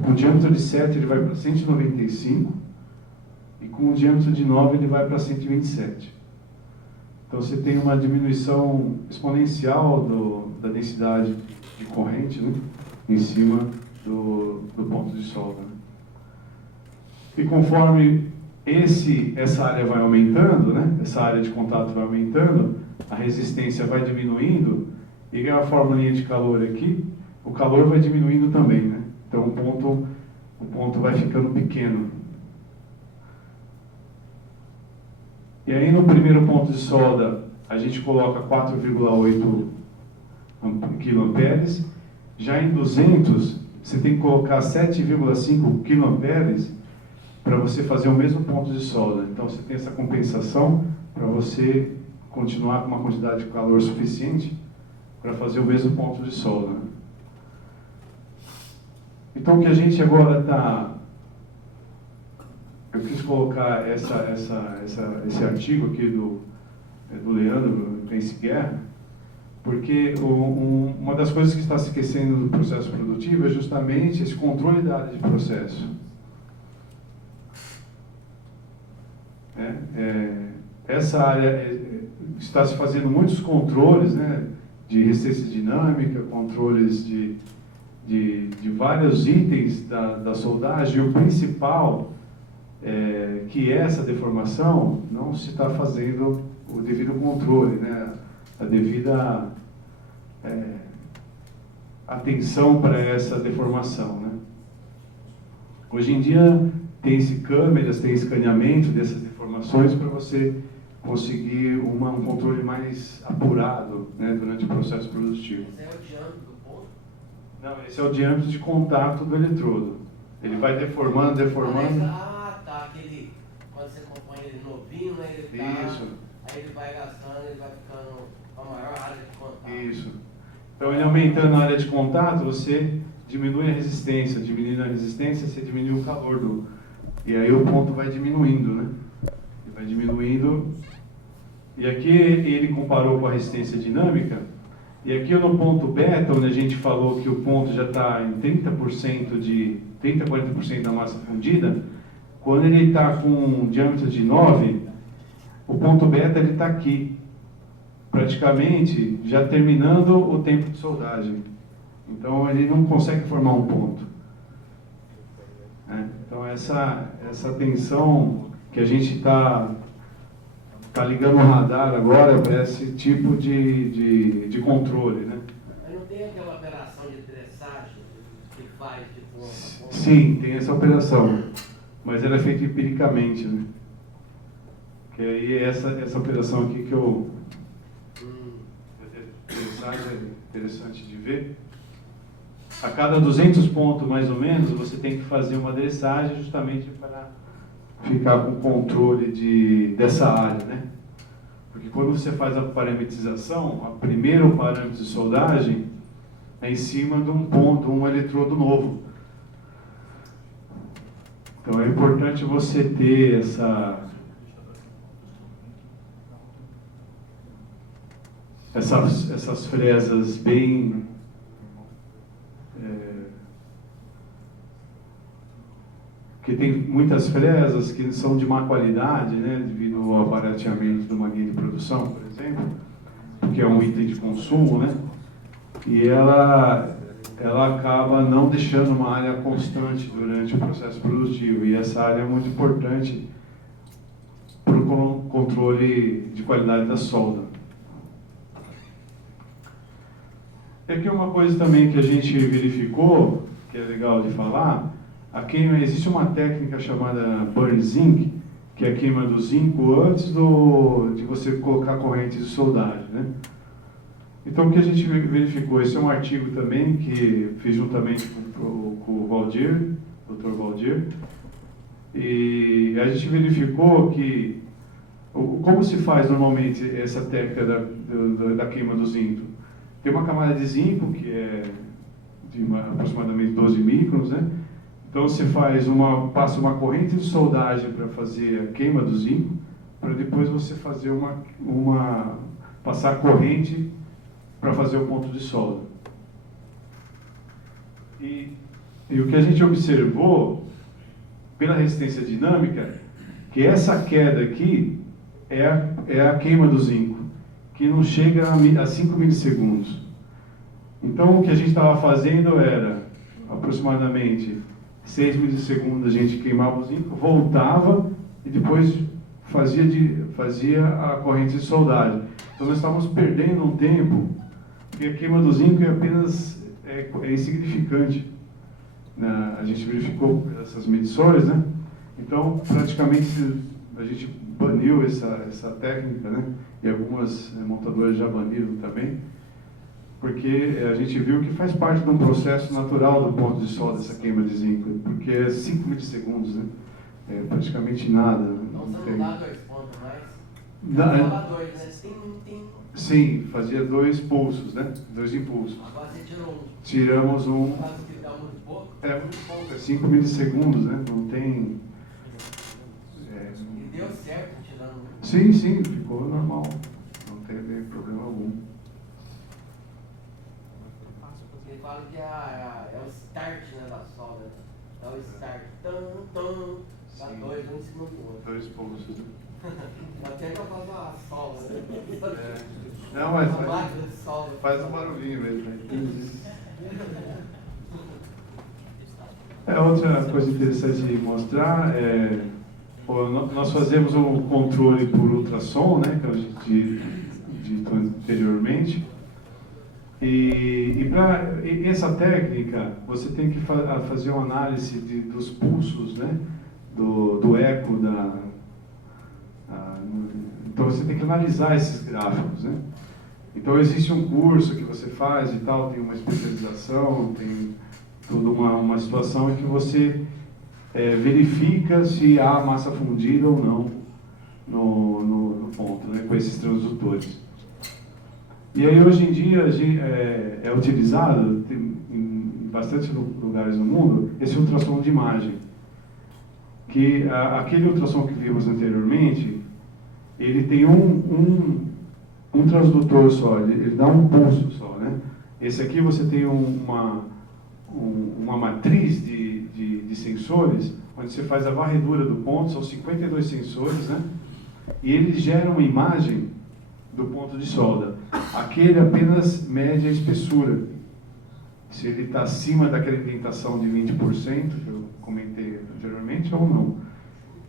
com diâmetro de 7 ele vai para 195 e com o diâmetro de 9 ele vai para 127. Então você tem uma diminuição exponencial da densidade de corrente, né, em cima do ponto de solda, né? E conforme essa área vai aumentando, né, essa área de contato vai aumentando, a resistência vai diminuindo, e a formulinha de calor aqui, o calor vai diminuindo também, né? Então o ponto vai ficando pequeno. E aí no primeiro ponto de solda, a gente coloca 4,8 kA. Já em 200, você tem que colocar 7,5 kA para você fazer o mesmo ponto de solda. Então você tem essa compensação para você continuar com uma quantidade de calor suficiente para fazer o mesmo ponto de solda. Então o que a gente agora está... Eu quis colocar esse artigo aqui do Leandro Pense-Guerra, porque uma das coisas que está se esquecendo do processo produtivo é justamente esse controle da área de processo. Essa área está se fazendo muitos controles, né, de resistência dinâmica, controles de vários itens da soldagem, e o principal, que é essa deformação, não se está fazendo o devido controle, né, a devida atenção para essa deformação, né. Hoje em dia tem-se câmeras, tem escaneamento dessas deformações para você conseguir um controle mais apurado, né, durante o processo produtivo. Esse é o diâmetro do ponto? Não, esse é o diâmetro de contato do eletrodo. Ele vai deformando. Ah, tá. Quando você compõe ele novinho, né? Isso. Aí ele vai gastando, ele vai ficando com a maior área de contato. Isso. Então, ele aumentando a área de contato, você diminui a resistência. Diminuindo a resistência, você diminui o calor E aí o ponto vai diminuindo, né? Ele vai diminuindo. E aqui ele comparou com a resistência dinâmica. E aqui no ponto beta, onde a gente falou que o ponto já está em 30% a 40% da massa fundida, Quando ele está com um diâmetro de 9, o ponto beta está aqui, praticamente já terminando o tempo de soldagem. Então ele não consegue formar um ponto. Então essa tensão que a gente está ligando o radar agora para esse tipo de controle, né? Mas não tem aquela operação de dressagem que faz de forma... Sim, tem essa operação, mas ela é feita empiricamente, né? Que aí é essa operação aqui que eu... Interessante de ver. A cada 200 pontos, mais ou menos, você tem que fazer uma dressagem justamente para ficar com controle dessa área, né? Porque quando você faz a parametrização, o primeiro parâmetro de soldagem é em cima de um ponto, um eletrodo novo. Então é importante você ter essas fresas bem que tem muitas fresas que são de má qualidade, né, devido ao barateamento do magnete de produção, por exemplo, que é um item de consumo, né, e ela acaba não deixando uma área constante durante o processo produtivo, e essa área é muito importante para o controle de qualidade da solda. E aqui uma coisa também que a gente verificou, que é legal de falar, existe uma técnica chamada burn zinc, que é a queima do zinco antes de você colocar correntes de soldagem, né? Então o que a gente verificou, esse é um artigo também que fiz juntamente com o Valdir, Dr. Valdir, e a gente verificou que como se faz normalmente essa técnica da queima do zinco. Tem uma camada de zinco que é de aproximadamente 12 microns, né? Então você passa uma corrente de soldagem para fazer a queima do zinco, para depois você fazer passar a corrente para fazer o ponto de solda. E o que a gente observou, pela resistência dinâmica, que essa queda aqui é a queima do zinco, que não chega a 5 milissegundos. Então o que a gente estava fazendo era, aproximadamente 6 milissegundos a gente queimava o zinco, voltava e depois fazia a corrente de soldagem. Então nós estávamos perdendo um tempo, porque a queima do zinco é apenas insignificante. A gente verificou essas medições, né? Então praticamente a gente baniu essa técnica, né? E algumas montadoras já baniram também, porque a gente viu que faz parte de um processo natural do ponto de solda essa queima de zinco, porque é 5 milissegundos, né? É praticamente nada. Então você não dá 2 pontos mais? Dá 2, né? Tim. Sim, fazia 2 pulsos, né? 2 impulsos. Agora você tirou um. Tiramos um. Quase que dá muito pouco? É muito pouco, é 5 milissegundos, né? Não tem... E deu certo tirando um. Sim, ficou normal. Não teve problema algum. Ele fala que é o start, né, da solda. É o start. Dá 2, um em cima do outro. 2 pulsos, né? Até já faz uma solda, né? Não, mas A máquina de solda. faz um barulhinho mesmo. Né? Outra coisa interessante de mostrar nós fazemos um controle por ultrassom, né, que a gente dito anteriormente, e para essa técnica você tem que fazer uma análise dos pulsos, né, do eco então você tem que analisar esses gráficos, né? Então existe um curso que você faz e tal, tem uma especialização, tem toda uma situação em que você verifica se há massa fundida ou não no ponto, né, com esses transdutores. E aí hoje em dia é utilizado em bastante lugares no mundo esse ultrassom de imagem, que aquele ultrassom que vimos anteriormente, ele tem um transdutor só, ele dá um pulso só, né? Esse aqui você tem uma matriz de sensores, onde você faz a varredura do ponto, são 52 sensores, né? E eles geram uma imagem do ponto de solda. Aquele apenas mede a espessura. Se ele está acima daquela indentação de 20%, que eu comentei anteriormente, ou não.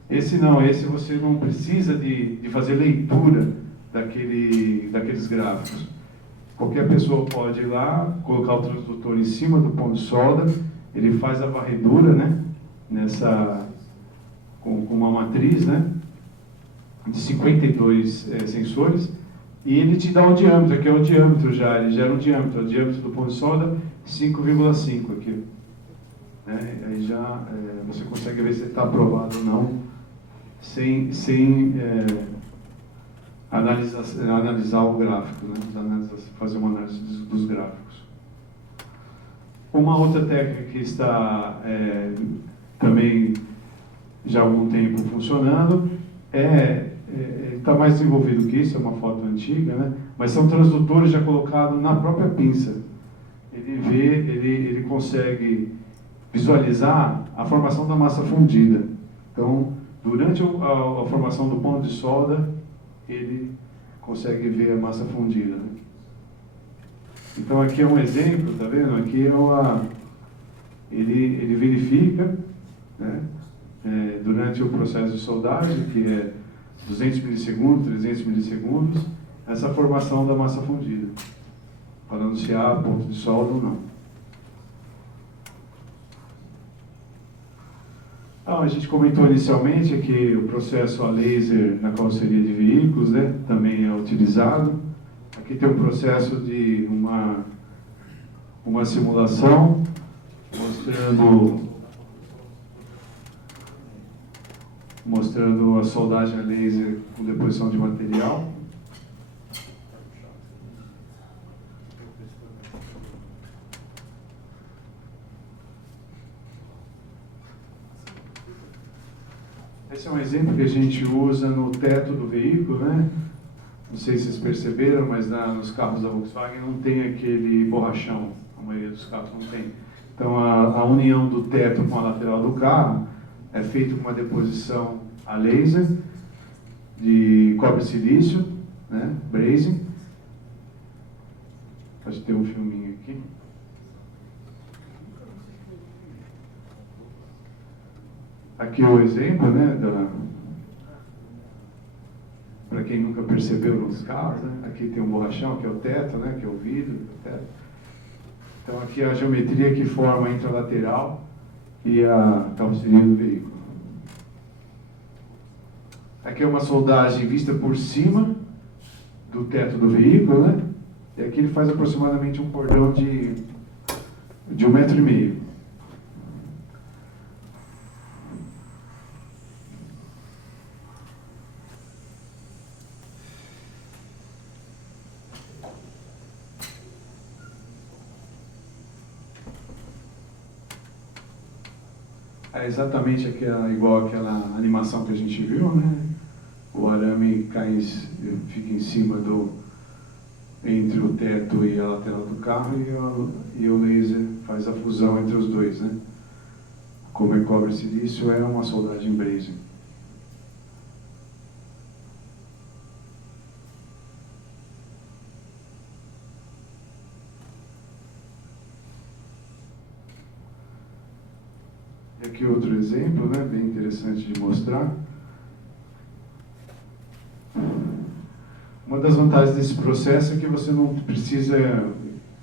Esse não, esse você não precisa de fazer leitura daqueles gráficos. Qualquer pessoa pode ir lá, colocar o transdutor em cima do ponto de solda, ele faz a varredura, né? Com uma matriz, né? De 52 sensores, e ele te dá o diâmetro, aqui é o diâmetro já, ele gera um diâmetro, o diâmetro do ponto de solda 5,5 aqui. Né? Aí já você consegue ver se está aprovado ou não, sem analisar o gráfico, né? Fazer uma análise dos gráficos. Uma outra técnica que está também já há algum tempo funcionando está mais desenvolvido que isso, é uma foto antiga, né? Mas são transdutores já colocados na própria pinça. Ele consegue visualizar a formação da massa fundida. Então, durante a formação do ponto de solda, ele consegue ver a massa fundida, né? Então aqui é um exemplo, tá vendo? Aqui ele verifica, né? Durante o processo de soldagem, que é 200 milissegundos, 300 milissegundos, essa formação da massa fundida, para anunciar ponto de solda ou não. A gente comentou inicialmente que o processo a laser na carroceria de veículos, né, também é utilizado. Aqui tem um processo de uma simulação mostrando a soldagem a laser com deposição de material. Esse é um exemplo que a gente usa no teto do veículo, né? Não sei se vocês perceberam, mas nos carros da Volkswagen não tem aquele borrachão. A maioria dos carros não tem. Então, a união do teto com a lateral do carro é feita com uma deposição a laser de cobre-silício, né? Brazing. Pode ter um filminho aqui. Aqui o exemplo, né? Para quem nunca percebeu nos carros, né? Aqui tem um borrachão, que é o teto, né? Que é o vidro do teto. Então aqui é a geometria que forma entre a lateral e a carroceria do veículo. Aqui é uma soldagem vista por cima do teto do veículo, né? E aqui ele faz aproximadamente um cordão de 1,5 metro. É exatamente igual aquela animação que a gente viu, né? O arame fica em cima entre o teto e a lateral do carro e o laser faz a fusão entre os dois, né? Como é cobre-silício, é uma soldagem brazing. E aqui outro exemplo, né, bem interessante de mostrar. Uma das vantagens desse processo é que você não precisa,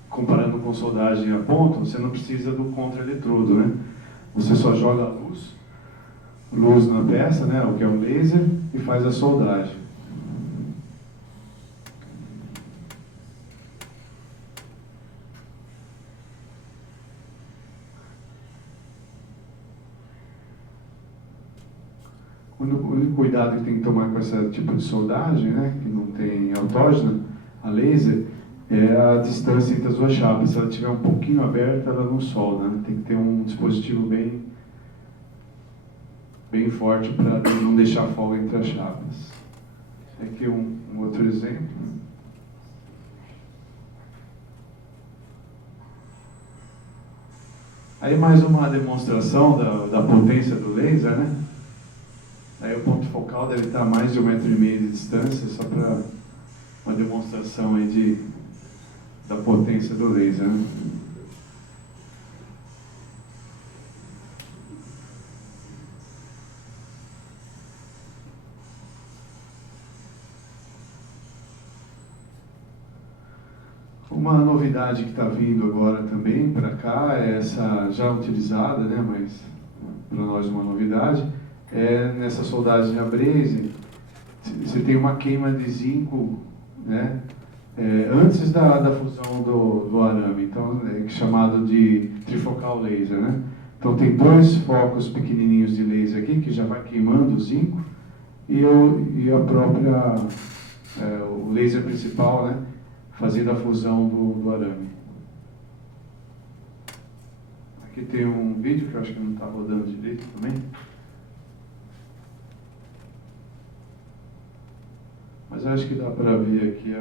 comparando com soldagem a ponto, você não precisa do contra-eletrodo, né? Você só joga a luz na peça, né, o que é um laser, e faz a soldagem. O único cuidado que tem que tomar com esse tipo de soldagem, né, que não tem autógena, a laser, é a distância entre as duas chapas. Se ela estiver um pouquinho aberta, ela não solda, né? Tem que ter um dispositivo bem forte para não deixar folga entre as chapas. Aqui um outro exemplo. Aí mais uma demonstração da potência do laser, né? Aí o ponto focal deve estar a mais de 1,5 m de distância, só para uma demonstração aí da potência do laser, né? Uma novidade que está vindo agora também para cá, é essa já utilizada, né, mas para nós uma novidade, é nessa soldagem a braze, você tem uma queima de zinco, né, antes da fusão do arame, então é chamado de trifocal laser, né? Então tem dois focos pequenininhos de laser aqui que já vai queimando o zinco e a própria o laser principal, né, fazendo a fusão do arame. Aqui tem um vídeo que eu acho que não está rodando direito também. Mas eu acho que dá para ver aqui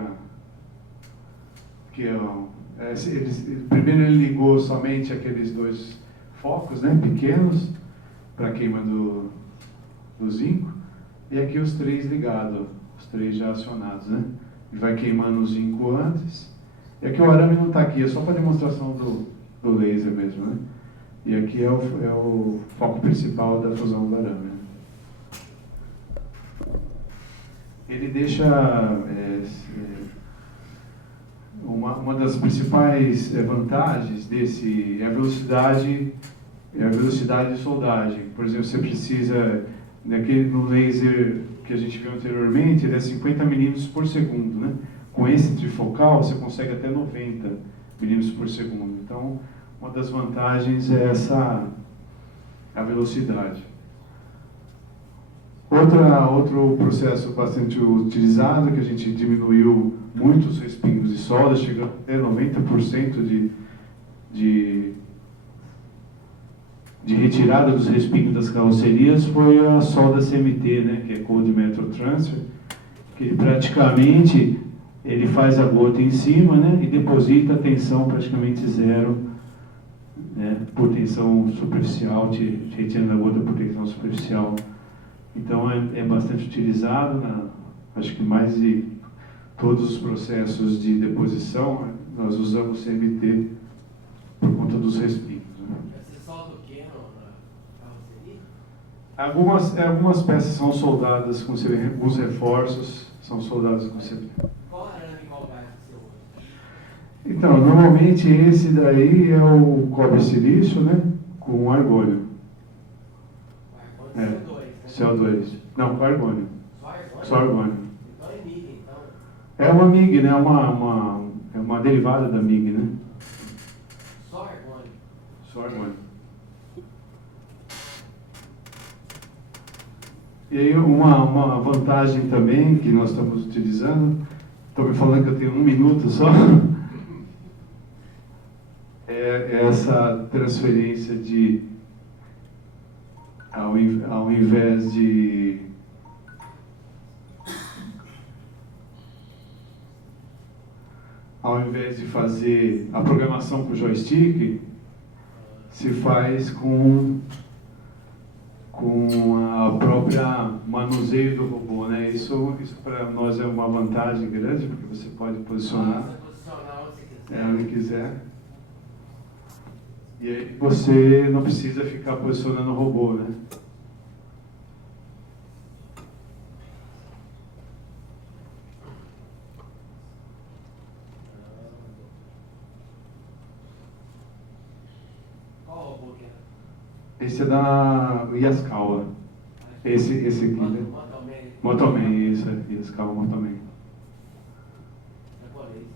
primeiro ele ligou somente aqueles dois focos, né, pequenos, para queima do zinco, e aqui os três ligados, os três já acionados, né? E vai queimando o zinco antes. E aqui o arame não está aqui, é só para demonstração do laser mesmo, né? E aqui é o foco principal da fusão do arame, né? Ele deixa uma das principais vantagens desse é a velocidade de soldagem. Por exemplo, você precisa no laser que a gente viu anteriormente, ele é 50 milímetros por segundo, né? Com esse trifocal você consegue até 90 milímetros por segundo. Então, uma das vantagens é a velocidade. Outro processo bastante utilizado, que a gente diminuiu muito os respingos de solda, chegando até 90% de retirada dos respingos das carrocerias, foi a solda CMT, né, que é Cold Metal Transfer, que praticamente ele faz a gota em cima, né, e deposita a tensão praticamente zero, né, por tensão superficial, retirando a gota por tensão superficial. Então é bastante utilizado, acho que mais de todos os processos de deposição, nós usamos CMT por conta dos respingos. Né? Você solda o que na carroceria? Algumas peças são soldadas com CMT, alguns reforços são soldados com CMT. Qual arame e qual gás que você usa? Então, normalmente esse daí é o cobre silício, né, com argônio. CO2. Não, com argônio. Só argônio. Então é MIG, então. É uma MIG, né? É uma derivada da MIG, né? Só argônio. Só argônio. E aí uma vantagem também que nós estamos utilizando, estou me falando que eu tenho 1 minuto só, é essa transferência ao invés de fazer a programação com o joystick, se faz com a própria manuseio do robô, né? Isso para nós é uma vantagem grande, porque você pode posicionar onde quiser. E aí você não precisa ficar posicionando o robô, né? Qual robô que é? Esse é da Yaskawa. Esse aqui, né? Motoman, isso, Yaskawa Motoman. Japonês.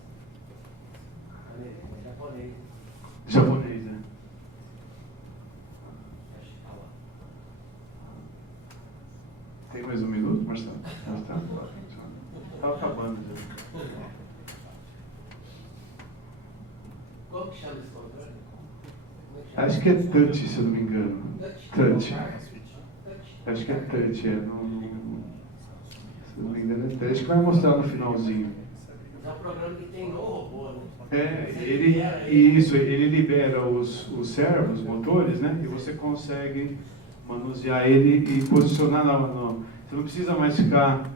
Japonês. Japonês, né? Tem mais 1 minuto, Marcelo? Está acabando já. Como que chama esse controle? Acho que é touch, se eu não me engano. Touch. Acho que é touch, se eu não me engano é touch. Acho que vai mostrar no finalzinho. é um programa que tem no robô, né? Ele libera os servos, motores, né? E você consegue manusear ele e posicionar você não precisa mais ficar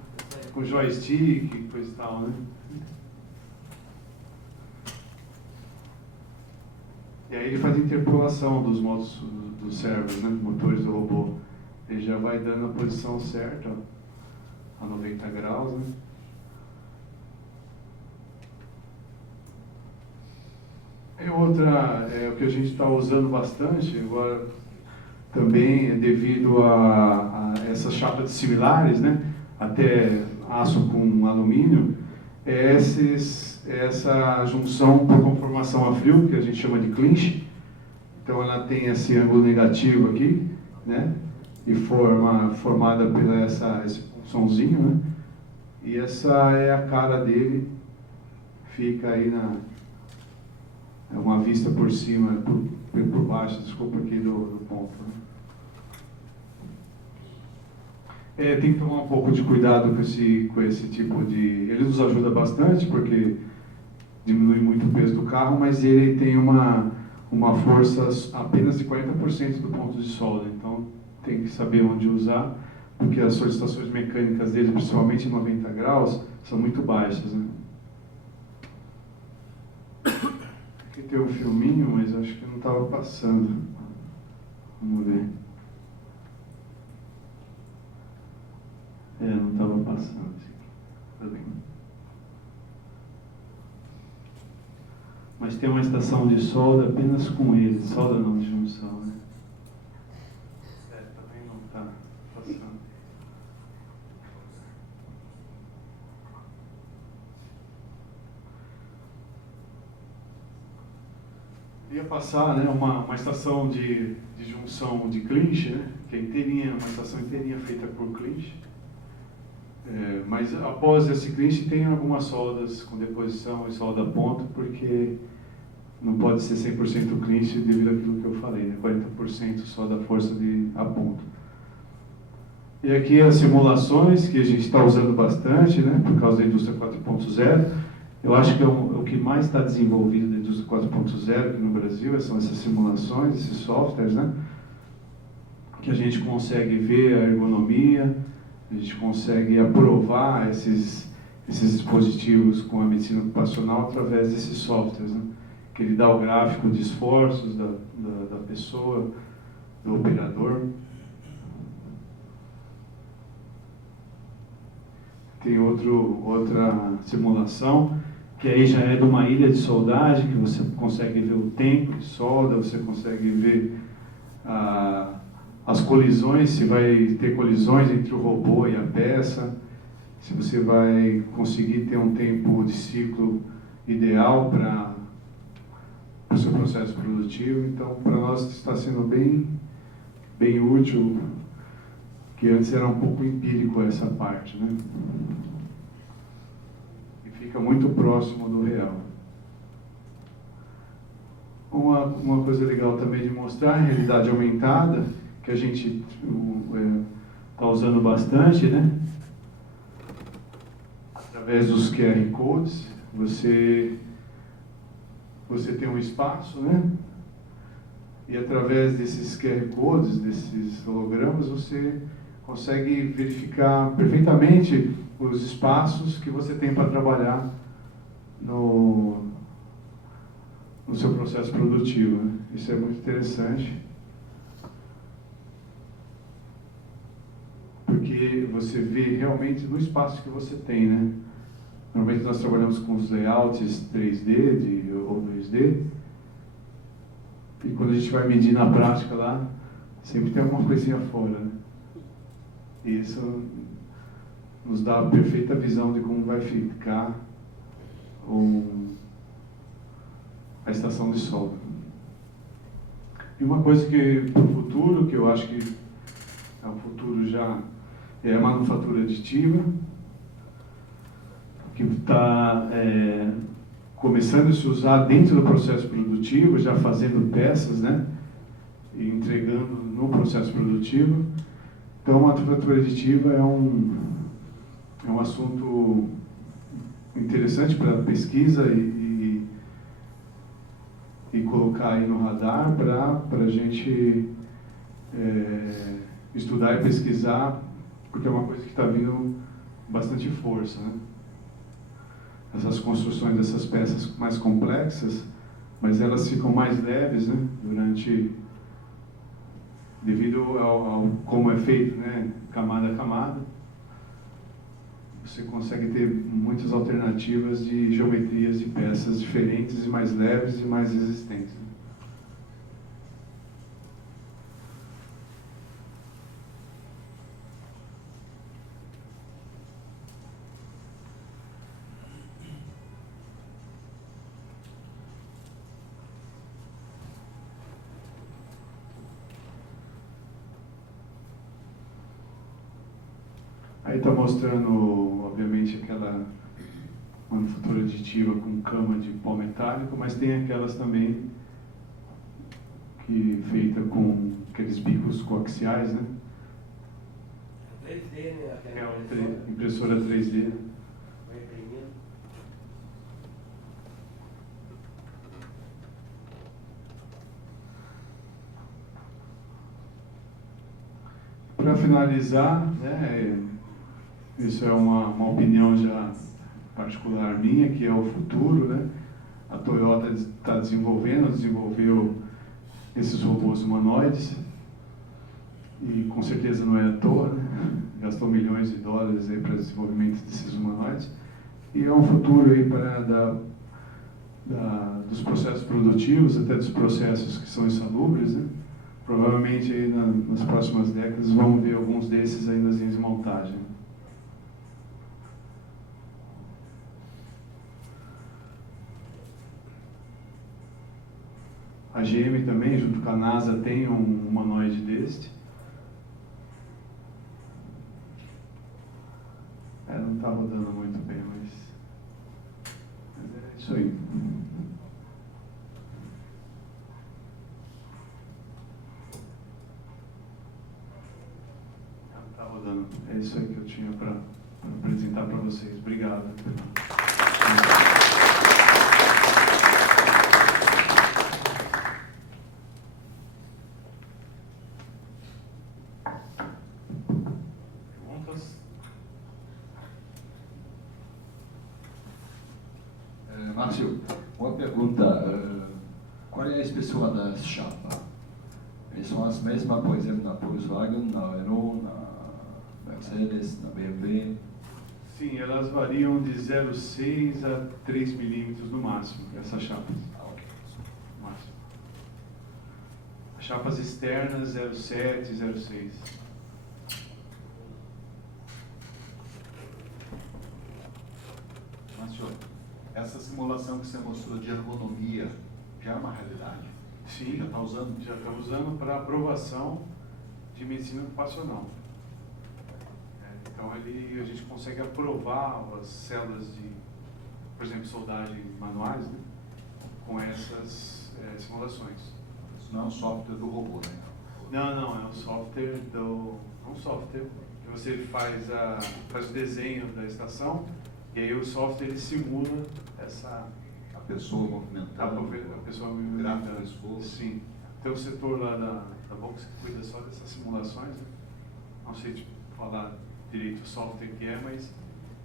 com joystick, coisa e tal, né? E aí ele faz interpolação dos modos dos servos, né? Motores do robô. Ele já vai dando a posição certa, ó, a 90 graus, né? O que a gente está usando bastante agora também é devido a essas chapas similares, né? Até aço com alumínio, essa junção por conformação a frio, que a gente chama de clinch. Então ela tem esse ângulo negativo aqui, né? E formada pela esse punçãozinho, né? E essa é a cara dele, fica aí uma vista por cima, por baixo, desculpa aqui, do ponto. Né? Tem que tomar um pouco de cuidado com esse tipo de... Ele nos ajuda bastante, porque diminui muito o peso do carro, mas ele tem uma força apenas de 40% do ponto de solda. Então, tem que saber onde usar, porque as solicitações mecânicas dele, principalmente em 90 graus, são muito baixas. Né? Aqui tem um filminho, mas acho que não estava passando. Vamos ver. Não estava passando. Tá bem. Mas tem uma estação de solda apenas com ele. Solda não, de junção, né? Também não está passando. Ia passar, né, uma estação de junção de clinch, né, que é inteirinha, uma estação inteirinha feita por clinch. Mas após esse clinch tem algumas soldas com deposição e solda a ponto, porque não pode ser 100% clinch devido àquilo que eu falei, né, 40% só da força a ponto. E aqui as simulações que a gente está usando bastante, né, por causa da indústria 4.0. Eu acho que o que mais está desenvolvido da indústria 4.0 aqui no Brasil são essas simulações, esses softwares, né? Que a gente consegue ver a ergonomia, a gente consegue aprovar esses dispositivos com a medicina ocupacional através desses softwares, né? Que ele dá o gráfico de esforços da pessoa, do operador. Tem outra simulação, que aí já é de uma ilha de soldagem, que você consegue ver o tempo de solda, você consegue ver as colisões, se vai ter colisões entre o robô e a peça, se você vai conseguir ter um tempo de ciclo ideal para o seu processo produtivo. Então, para nós está sendo bem útil, que antes era um pouco empírico essa parte, né? Fica muito próximo do real. Uma coisa legal também de mostrar a realidade aumentada, que a gente está usando bastante, né? Através dos QR Codes, você tem um espaço, né? E através desses QR Codes, desses hologramas, você consegue verificar perfeitamente os espaços que você tem para trabalhar no seu processo produtivo. Né? Isso é muito interessante, porque você vê realmente no espaço que você tem. Né? Normalmente nós trabalhamos com os layouts 3D ou 2D, e quando a gente vai medir na prática lá, sempre tem alguma coisinha fora. Né? E isso nos dá a perfeita visão de como vai ficar a estação de solda. E uma coisa que para o futuro, que eu acho que é um futuro já, é a manufatura aditiva, que está começando a se usar dentro do processo produtivo, já fazendo peças, né, e entregando no processo produtivo. Então, a manufatura aditiva é um assunto interessante para pesquisa e colocar aí no radar para a gente estudar e pesquisar, porque é uma coisa que está vindo com bastante força, né? Essas construções dessas peças mais complexas, mas elas ficam mais leves, né? Devido ao como é feito, né? Camada a camada, você consegue ter muitas alternativas de geometrias de peças diferentes e mais leves e mais resistentes. Aí está mostrando, obviamente, aquela manufatura aditiva com cama de pó metálico, mas tem aquelas também que feita com aqueles bicos coaxiais, né? 3D, né? É uma impressora 3D. Vai imprimindo. Para finalizar, né, isso é uma opinião já particular minha, que é o futuro, né? A Toyota está desenvolveu esses robôs humanoides, e com certeza não é à toa, né? Gastou milhões de dólares aí para o desenvolvimento desses humanoides, e é um futuro aí dos processos produtivos, até dos processos que são insalubres, né? Provavelmente aí nas próximas décadas vamos ver alguns desses aí nas linhas de montagem. A GM também, junto com a NASA, tem um humanoide deste. Não está rodando muito bem, mas é isso aí. Não está rodando. É isso aí que eu tinha para apresentar para vocês. Obrigado. Márcio, uma pergunta. Qual é a espessura das chapas? Eles são as mesmas, por exemplo, na Volkswagen, na Renault, na Mercedes, na BMW? Sim, elas variam de 0,6 a 3 milímetros no máximo, essas chapas. Ok. No máximo. As chapas externas, 0,7, 0,6. Márcio, essa simulação que você mostrou de ergonomia já é uma realidade? Sim, Já está usando? Já está usando para aprovação de medicina ocupacional. Então a gente consegue aprovar as células de, por exemplo, soldagem manuais, né, com essas simulações. Isso não é um software do robô, né? Não, é um software que você faz o desenho da estação, e aí o software ele simula A pessoa movimentando, a pessoa o movimentando. gráfico do esforço. Sim. Tem o setor lá da Volks que cuida só dessas simulações, né? Não sei te falar direito o software que é, mas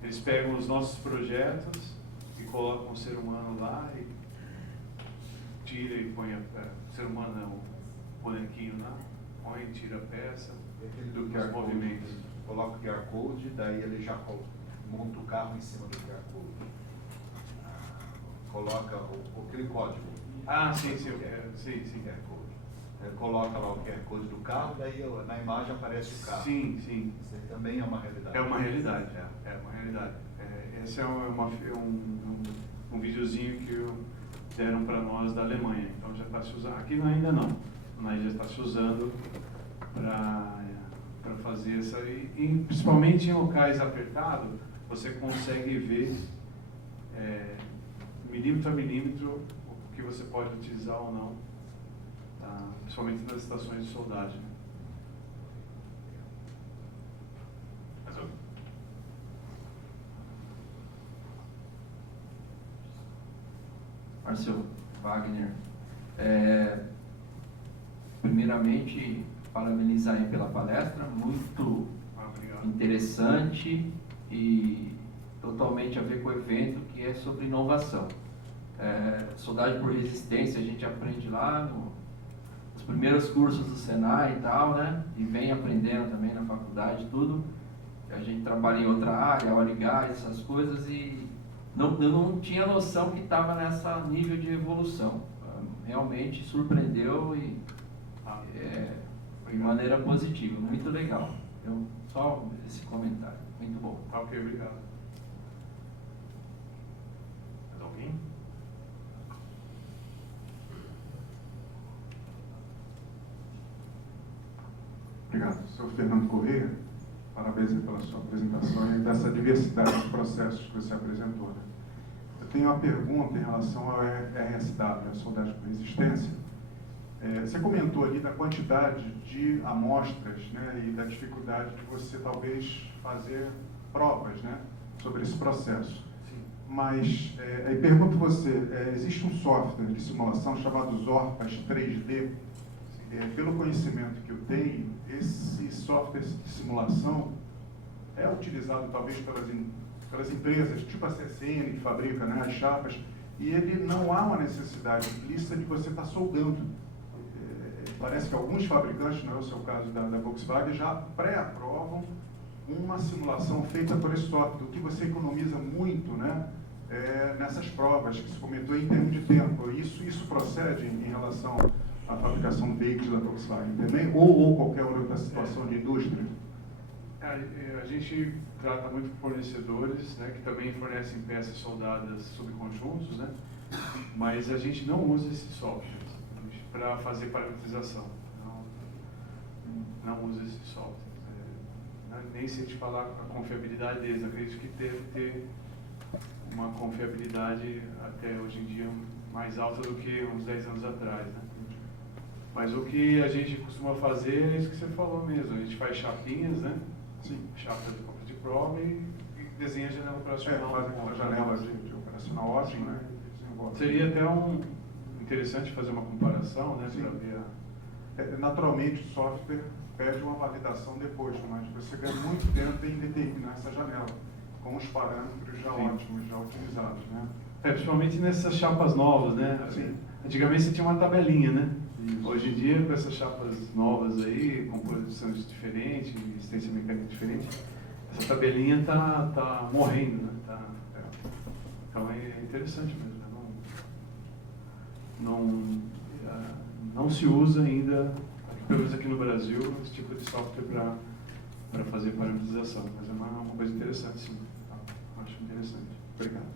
eles pegam os nossos projetos e colocam o ser humano lá e tira e põe o ser humano, o bonequinho lá, põe, tira a peça, E aquele do os QR Code, movimentos. coloca o QR Code, daí ele já monta o carro em cima do QR Code. Coloca aquele código. Ah, sim, sim. QR Code. Ele coloca lá o QR Code do carro, daí na imagem aparece o carro. Sim, sim. Isso aí também é uma realidade. É uma realidade, é uma realidade. Esse é um videozinho que deram para nós da Alemanha, então já está se usando. Aqui ainda não, mas já está se usando para fazer essa. E principalmente em locais apertados, você consegue ver milímetro a milímetro o que você pode utilizar ou não, tá? Principalmente nas estações de soldagem. Márcio, Wagner. Primeiramente, parabenizar aí pela palestra, muito Obrigado. interessante e totalmente a ver com o evento, que é sobre inovação. Soldagem por resistência, a gente aprende lá nos primeiros cursos do Senai e tal, né? E vem aprendendo também na faculdade, tudo. A gente trabalha em outra área, óleo e gás, essas coisas, e eu não tinha noção que estava nessa nível de evolução. Realmente surpreendeu e de maneira positiva, muito legal. Só esse comentário, muito bom. Tá, ok, obrigado. Mais alguém? Obrigado. Sou Fernando Corrêa. Parabéns pela sua apresentação e dessa diversidade de processos que você apresentou. Né? Eu tenho uma pergunta em relação ao RSW, a Soldagem por Resistência. Você comentou ali da quantidade de amostras, né, e da dificuldade de você talvez fazer provas, né, sobre esse processo. Sim. Mas aí pergunto a você, existe um software de simulação chamado Zorpas 3D? Pelo conhecimento que eu tenho, esse software de simulação é utilizado talvez pelas empresas, tipo a CSN, que fabrica, né, as chapas, e ele não há uma necessidade explícita de você estar soldando. Parece que alguns fabricantes, não é o seu caso da Volkswagen, já pré-aprovam uma simulação feita por esse software, o que você economiza muito, né, nessas provas que se comentou em termos de tempo. Isso procede em relação à fabricação de veículos da Volkswagen também, ou qualquer outra situação de indústria? A gente trata muito com fornecedores, né, que também fornecem peças soldadas subconjuntos, né, mas a gente não usa esse software para fazer parametrização. Não usa esse software. Nem sei te falar a confiabilidade deles. Acredito que deve ter uma confiabilidade até hoje em dia mais alta do que uns 10 anos atrás. Né? Mas o que a gente costuma fazer é isso que você falou mesmo. A gente faz chapinhas, né? Sim. Chapa de compra de prova e desenha a janela operacional. Faz aquela janela de operacional ótima, né? Seria até interessante fazer uma comparação, né? Para ver naturalmente o software pede uma validação depois, mas você ganha muito tempo em determinar essa janela, com os parâmetros já ótimos, já utilizados, né? Principalmente nessas chapas novas, né? Sim. Antigamente você tinha uma tabelinha, né? Isso. Hoje em dia, com essas chapas novas aí, composição diferente, resistência mecânica diferente, essa tabelinha tá morrendo, né? Então é interessante mesmo. Não se usa ainda, pelo menos aqui no Brasil, esse tipo de software para fazer parametrização, mas é uma coisa interessante, sim. Acho interessante. Obrigado.